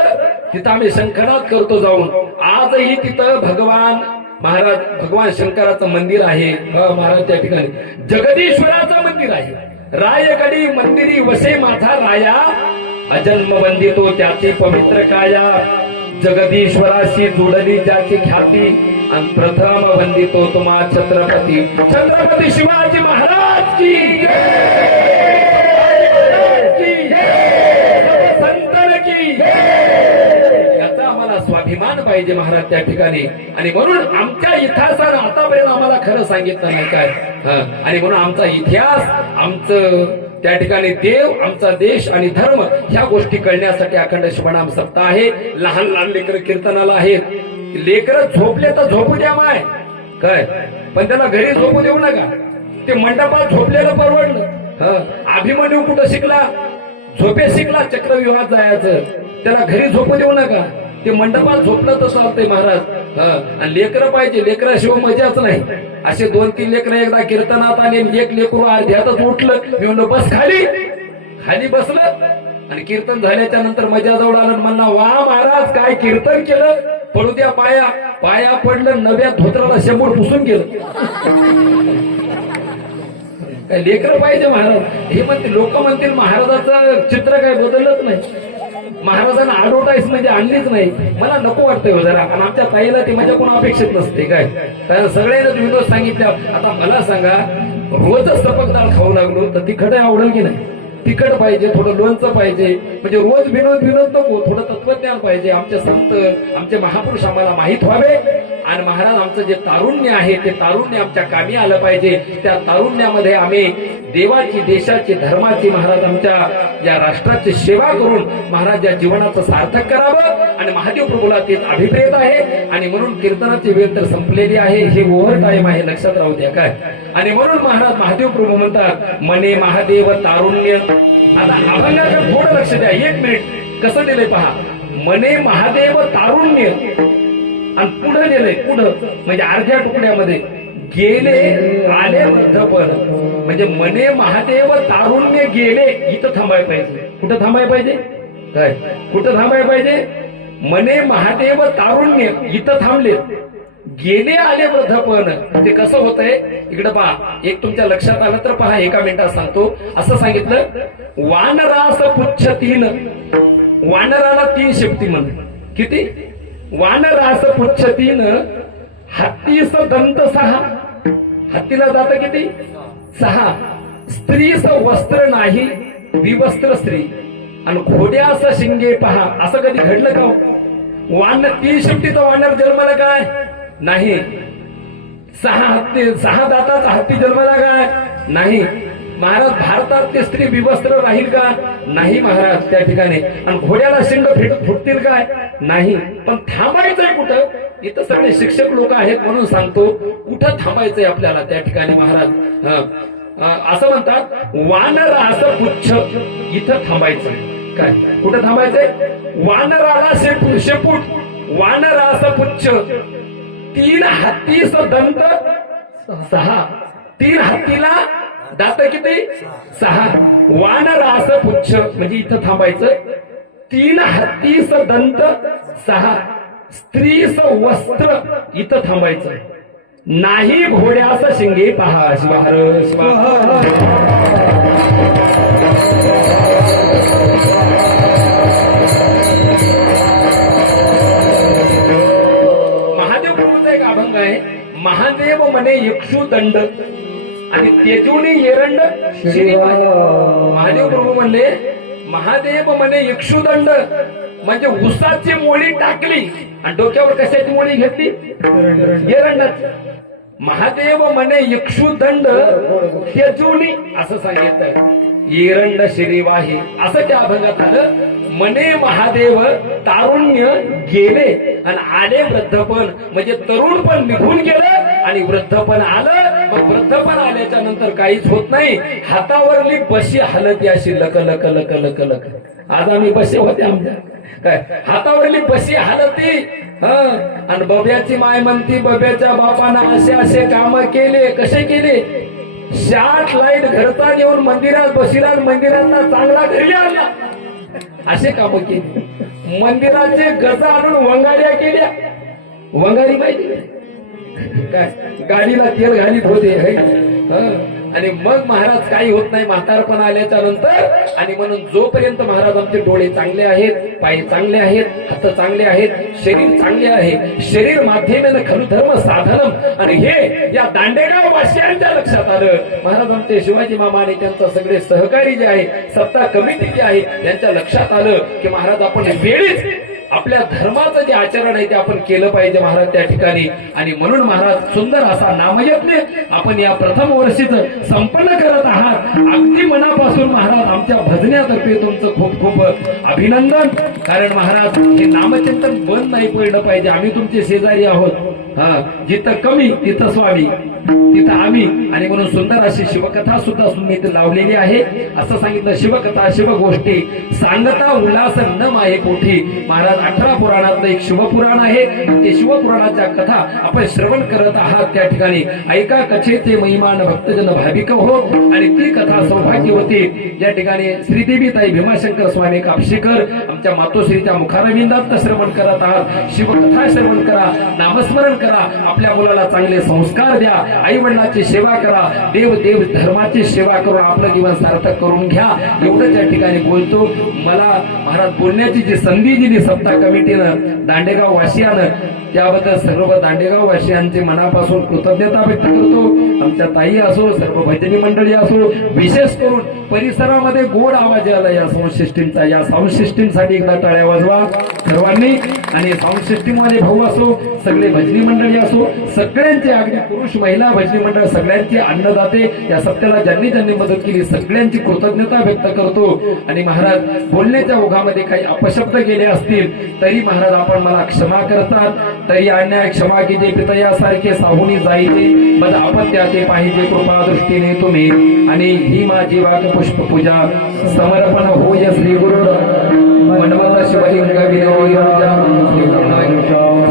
तिथं आम्ही शंखनाद करतो जाऊन. आजही तिथं भगवान शंकराचं मंदिर आहे. महाराज त्या ठिकाणी जगदीश्वराचं मंदिर आहे. रायगडी मंदिरी वसे माझा राया, अजन्म वंदितो त्याची पवित्र काया. जगदीश्वराशी जोडली ज्याची ख्याती आणि प्रथम वंदितो तुम्हा छत्रपती शिवाजी महाराज की संतन की. याचा आम्हाला स्वाभिमान पाहिजे महाराज त्या ठिकाणी. आणि म्हणून आमच्या इतिहासानं आतापर्यंत आम्हाला खरं सांगितलं नाही काय. आणि म्हणून आमचा इतिहास, आमचं त्या ठिकाणी देव, आमचा देश आणि धर्म ह्या गोष्टी कळण्यासाठी अखंड शिवनाम सप्ताह आहे. लहान लहान लेकर कीर्तनाला आहेत. लेकर झोपले तर झोपू द्या माय काय, पण त्याला घरी झोपू देऊ नका. ते मंडपात झोपलेलं परवडलं. अभिमन्यू कुठं शिकला? झोपे शिकला चक्रव्यूहात जायचं. त्याला घरी झोपू देऊ नका. ते मंडपात झोपलं तर चालतंय महाराज. आणि लेकरं पाहिजे, लेकराशिवाय मजाच नाही. असे 2-3 लेकरं एकदा कीर्तनात आले, एक लेकरू अर्ध्यातच उठलं. मी म्हणलं बस खाली बसलं आणि कीर्तन झाल्याच्या नंतर मजा जवळ आलं. म्हणला वा महाराज काय कीर्तन केलं, पडू द्या पाया पडलं, नव्या धोत्राला शेंबूड पुसून गेलं. काय लेकरं पाहिजे महाराज. हे म्हणते लोक म्हणतील महाराजाचं चित्र काय बदलत नाही. महाराजांना ॲडव्हर्टाईज म्हणजे आणलीच नाही. मला नको वाटतंय हो जरा, आणि आमच्या ताईला ती माझ्या कोण अपेक्षित नसते काय, कारण सगळ्यांनाच विनोद सांगितल्या. आता मला सांगा, रोजच सपक डाळ खाऊ लागलो तर तिखट आवडेल की नाही? तिखट पाहिजे, थोडं लोणचं पाहिजे, म्हणजे रोज विनोद नको, थोडं तत्वज्ञान पाहिजे. आमचे संत, आमचे महापुरुष आम्हाला माहीत व्हावे, आणि महाराज आमचं जे तारुण्य आहे ते तारुण्य आमच्या कामी आलं पाहिजे. त्या तारुण्यामध्ये आम्ही देवाची, देशाची, धर्माची, महाराज आमच्या या राष्ट्राची सेवा करून महाराज या जीवनाचं सार्थक करावं. आणि महादेव प्रभूला तेच अभिप्रेत आहे, आणि म्हणून कीर्तनाची वेळ तर संपलेली आहे, हे ओव्हर टाइम आहे, लक्षात राहू द्या काय. आणि म्हणून महाराज महादेव प्रभू म्हणतात, मने महादेव तारुण्य. आता अभंगाकडे थोडं लक्ष द्या, 1 मिनिट. कसं दिलंय पहा, मने महादेव तारुण्य, आणि पुढे दिलंय, पुढं म्हणजे अर्ध्या तुकड्यामध्ये गेले आले वृद्धपण, म्हणजे मने महादेव तारुण्य गेले, इथं थांबायला पाहिजे. कुठं थांबायला पाहिजे काय, कुठं थांबायला पाहिजे? मने महादेव तारुण्य, इथं थांबले. गेले आले वृद्धपण, ते कसं होतंय इकडे पहा. एक तुमच्या लक्षात आलं तर पहा, 1 मिनिटात सांगतो. असं सांगितलं, वानरास पुच्छ 3, वानराला 3 शेपटी म्हण. किती? वानरास पुच्छ 3, हत्तीस दंत 6, हत्तीला दात किती? 6. स्त्रीस वस्त्र नाही, विवस्त्र स्त्री, आणि घोड्यास शिंगे पहा. असं कधी घडलं का? 3 शेपटीचा वानर जन्माला काय नाही, 6 दाताचा हत्ती जन्माला काय नाही. महाराज भारतात ते स्त्री विवस्त्र राहील का? नाही महाराज त्या ठिकाणी. आणि घोड्याला शिंग फुटतील काय? नाही. पण थांबायचंय कुठं? इथं सगळे शिक्षक लोक आहेत म्हणून सांगतो, कुठं थांबायचंय आपल्याला त्या ठिकाणी महाराज. असं म्हणतात, वानर असं पुच्छ, इथं थांबायचंय काय? कुठं थांबायचंय? वानराला शेपूट, वानर असं पुच्छ, 3 हत्तीस दंत 6, 3 हत्तीला दात किती? 6. वानर असं पुच्छ, म्हणजे इथं थांबायचं. 3 हत्तीस दंत 6, स्त्रीस वस्त्र, इथं थांबायचं. नाही घोड्यास शिंगे पहा. शिवाहर महादेव प्रभूचा एक अभंग आहे, महादेव मने यक्षू दंड आणि तेजूनी एरंड श्रीवाय. महादेव प्रभू म्हणले, महादेव मने यक्षुदंड, म्हणजे उसाची मोळी टाकली आणि डोक्यावर कशाची मोळी घेतली? एरंडाची. महादेव मने यक्षुदंड तेजूनी, असं सांगितलं. एरंड श्रीवाही, असं त्या अभंगात आलं. मने महादेव तारुण्य गेले आणि आले वृद्धपण, म्हणजे तरुणपण निघून गेलं आणि वृद्धपण आलं. मग वृद्धपण आल्याच्या नंतर काहीच होत नाही. हातावरली बशी हलत अशी लक लक लक लक लक. आज आम्ही बसे होते आमच्या काय, हातावरली बशी हलती. आणि बब्याची माय म्हणती, बब्याच्या बापानं असे असे काम केले. कसे केले? शाट लाईट घरचा घेऊन मंदिरात बसिला, मंदिरातला चांगला घरी आणला, असे काम केले. मंदिराचे गजा आणून वंगाड्या केल्या. वंगारी माहिती काय? गाडीला तेल घालीत होते. आणि मग महाराज काही होत नाही म्हातारपण आल्याच्या नंतर. आणि म्हणून जोपर्यंत महाराज आमचे डोळे चांगले आहेत, पाय चांगले आहेत, हात चांगले आहेत, शरीर चांगले आहे, शरीर माध्यमेनं खलु धर्म साधनम. आणि हे या दांडेगाव वासियांच्या लक्षात आलं. महाराज आमचे शिवाजी मामा आणि त्यांचा सगळे सहकारी जे आहे, सत्ता कमिटी जी आहे, त्यांच्या लक्षात आलं की महाराज आपण वेळीच आपल्या धर्माचं जे आचरण आहे ते आपण केलं पाहिजे महाराज त्या ठिकाणी. आणि म्हणून महाराज सुंदर असा नामयज्ञ आपण या प्रथम वर्षीच संपन्न करत आहात. अगदी मनापासून महाराज आमच्या भजण्यातर्फे तुमचं खूप खूप अभिनंदन. कारण महाराज हे नामचिंतन बंद नाही पडलं पाहिजे. आम्ही तुमचे शेजारी आहोत. जिथं कमी तिथं स्वामी, तिथं आम्ही. आणि म्हणून सुंदर अशी शिवकथा सुद्धा तुम्ही इथे लावलेली आहे. असं सांगितलं, शिवकथा शिवगोष्टी सांगता उल्हास न माये पोठी. महाराज 18 पुराणातलं एक शिवपुराण आहे. ते शिवपुराणाच्या कथा आपण श्रवण करत आहात त्या ठिकाणी. ऐका कथेचे महिमान भक्तजन भाविक हो. आणि ती कथा सौभाग्यवती या ठिकाणी श्रीदेवी ताई भीमाशंकर स्वामी कापशीकर आमच्या मातोश्रीच्या मुखारविंदात श्रवण करत आहात. शिवकथा श्रवण करा, नामस्मरण करा, आपल्या मुलाला चांगले संस्कार द्या. आई वडिलांची सेवा करा, देव धर्माची सेवा करून आपलं जीवन सार्थक करून घ्या. एवढंच या ठिकाणी बोलतो. मला महाराज बोलण्याची जी संधी दिली सप्ताह कमिटीनं दांडेगाव वासियानं, त्याबद्दल सर्व दांडेगाव वासियांचे मनापासून कृतज्ञता व्यक्त करतो. आमच्या ताई असो, सर्व भजनी मंडळी असो, विशेष करून परिसरामध्ये गोड आवाज आला या साऊंड सिस्टीमचा. या साऊंड सिस्टीमसाठी एकदा टाळ्या वाजवा सर्वांनी. आणि साऊंड सिस्टीम मध्ये भाऊ असो, सगळे भजनी मंडळी असो, सगळ्यांचे अगदी पुरुष महिला भजनी मंडळ सगळ्यांचे अन्नदाते या सप्त्याला ज्यांनी ज्यांनी मदत केली सगळ्यांची कृतज्ञता व्यक्त करतो. आणि महाराज बोलण्याच्या ओघामध्ये काही अपशब्द गेले असतील तरी महाराज आपण मला क्षमा करतात. तरी अन्याय क्षमा की जे पितयासारखे साहुनी जायचे बद आपत्याते पाहिजे कृपा दृष्टीने तुम्ही. आणि ही माझी वाक पुष्प पूजा समर्पण होय श्री गुरु मनमता शिवलिंग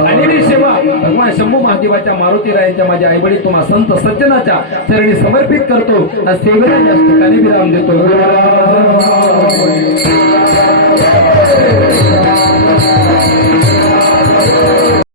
आणि सेवा भगवान शंभू महादेवाच्या मारुतीरायांच्या माझ्या आईवडील तुम्हा संत सज्जनाच्या चरणी समर्पित करतो. सेवेला या ठिकाणी विराम देतो.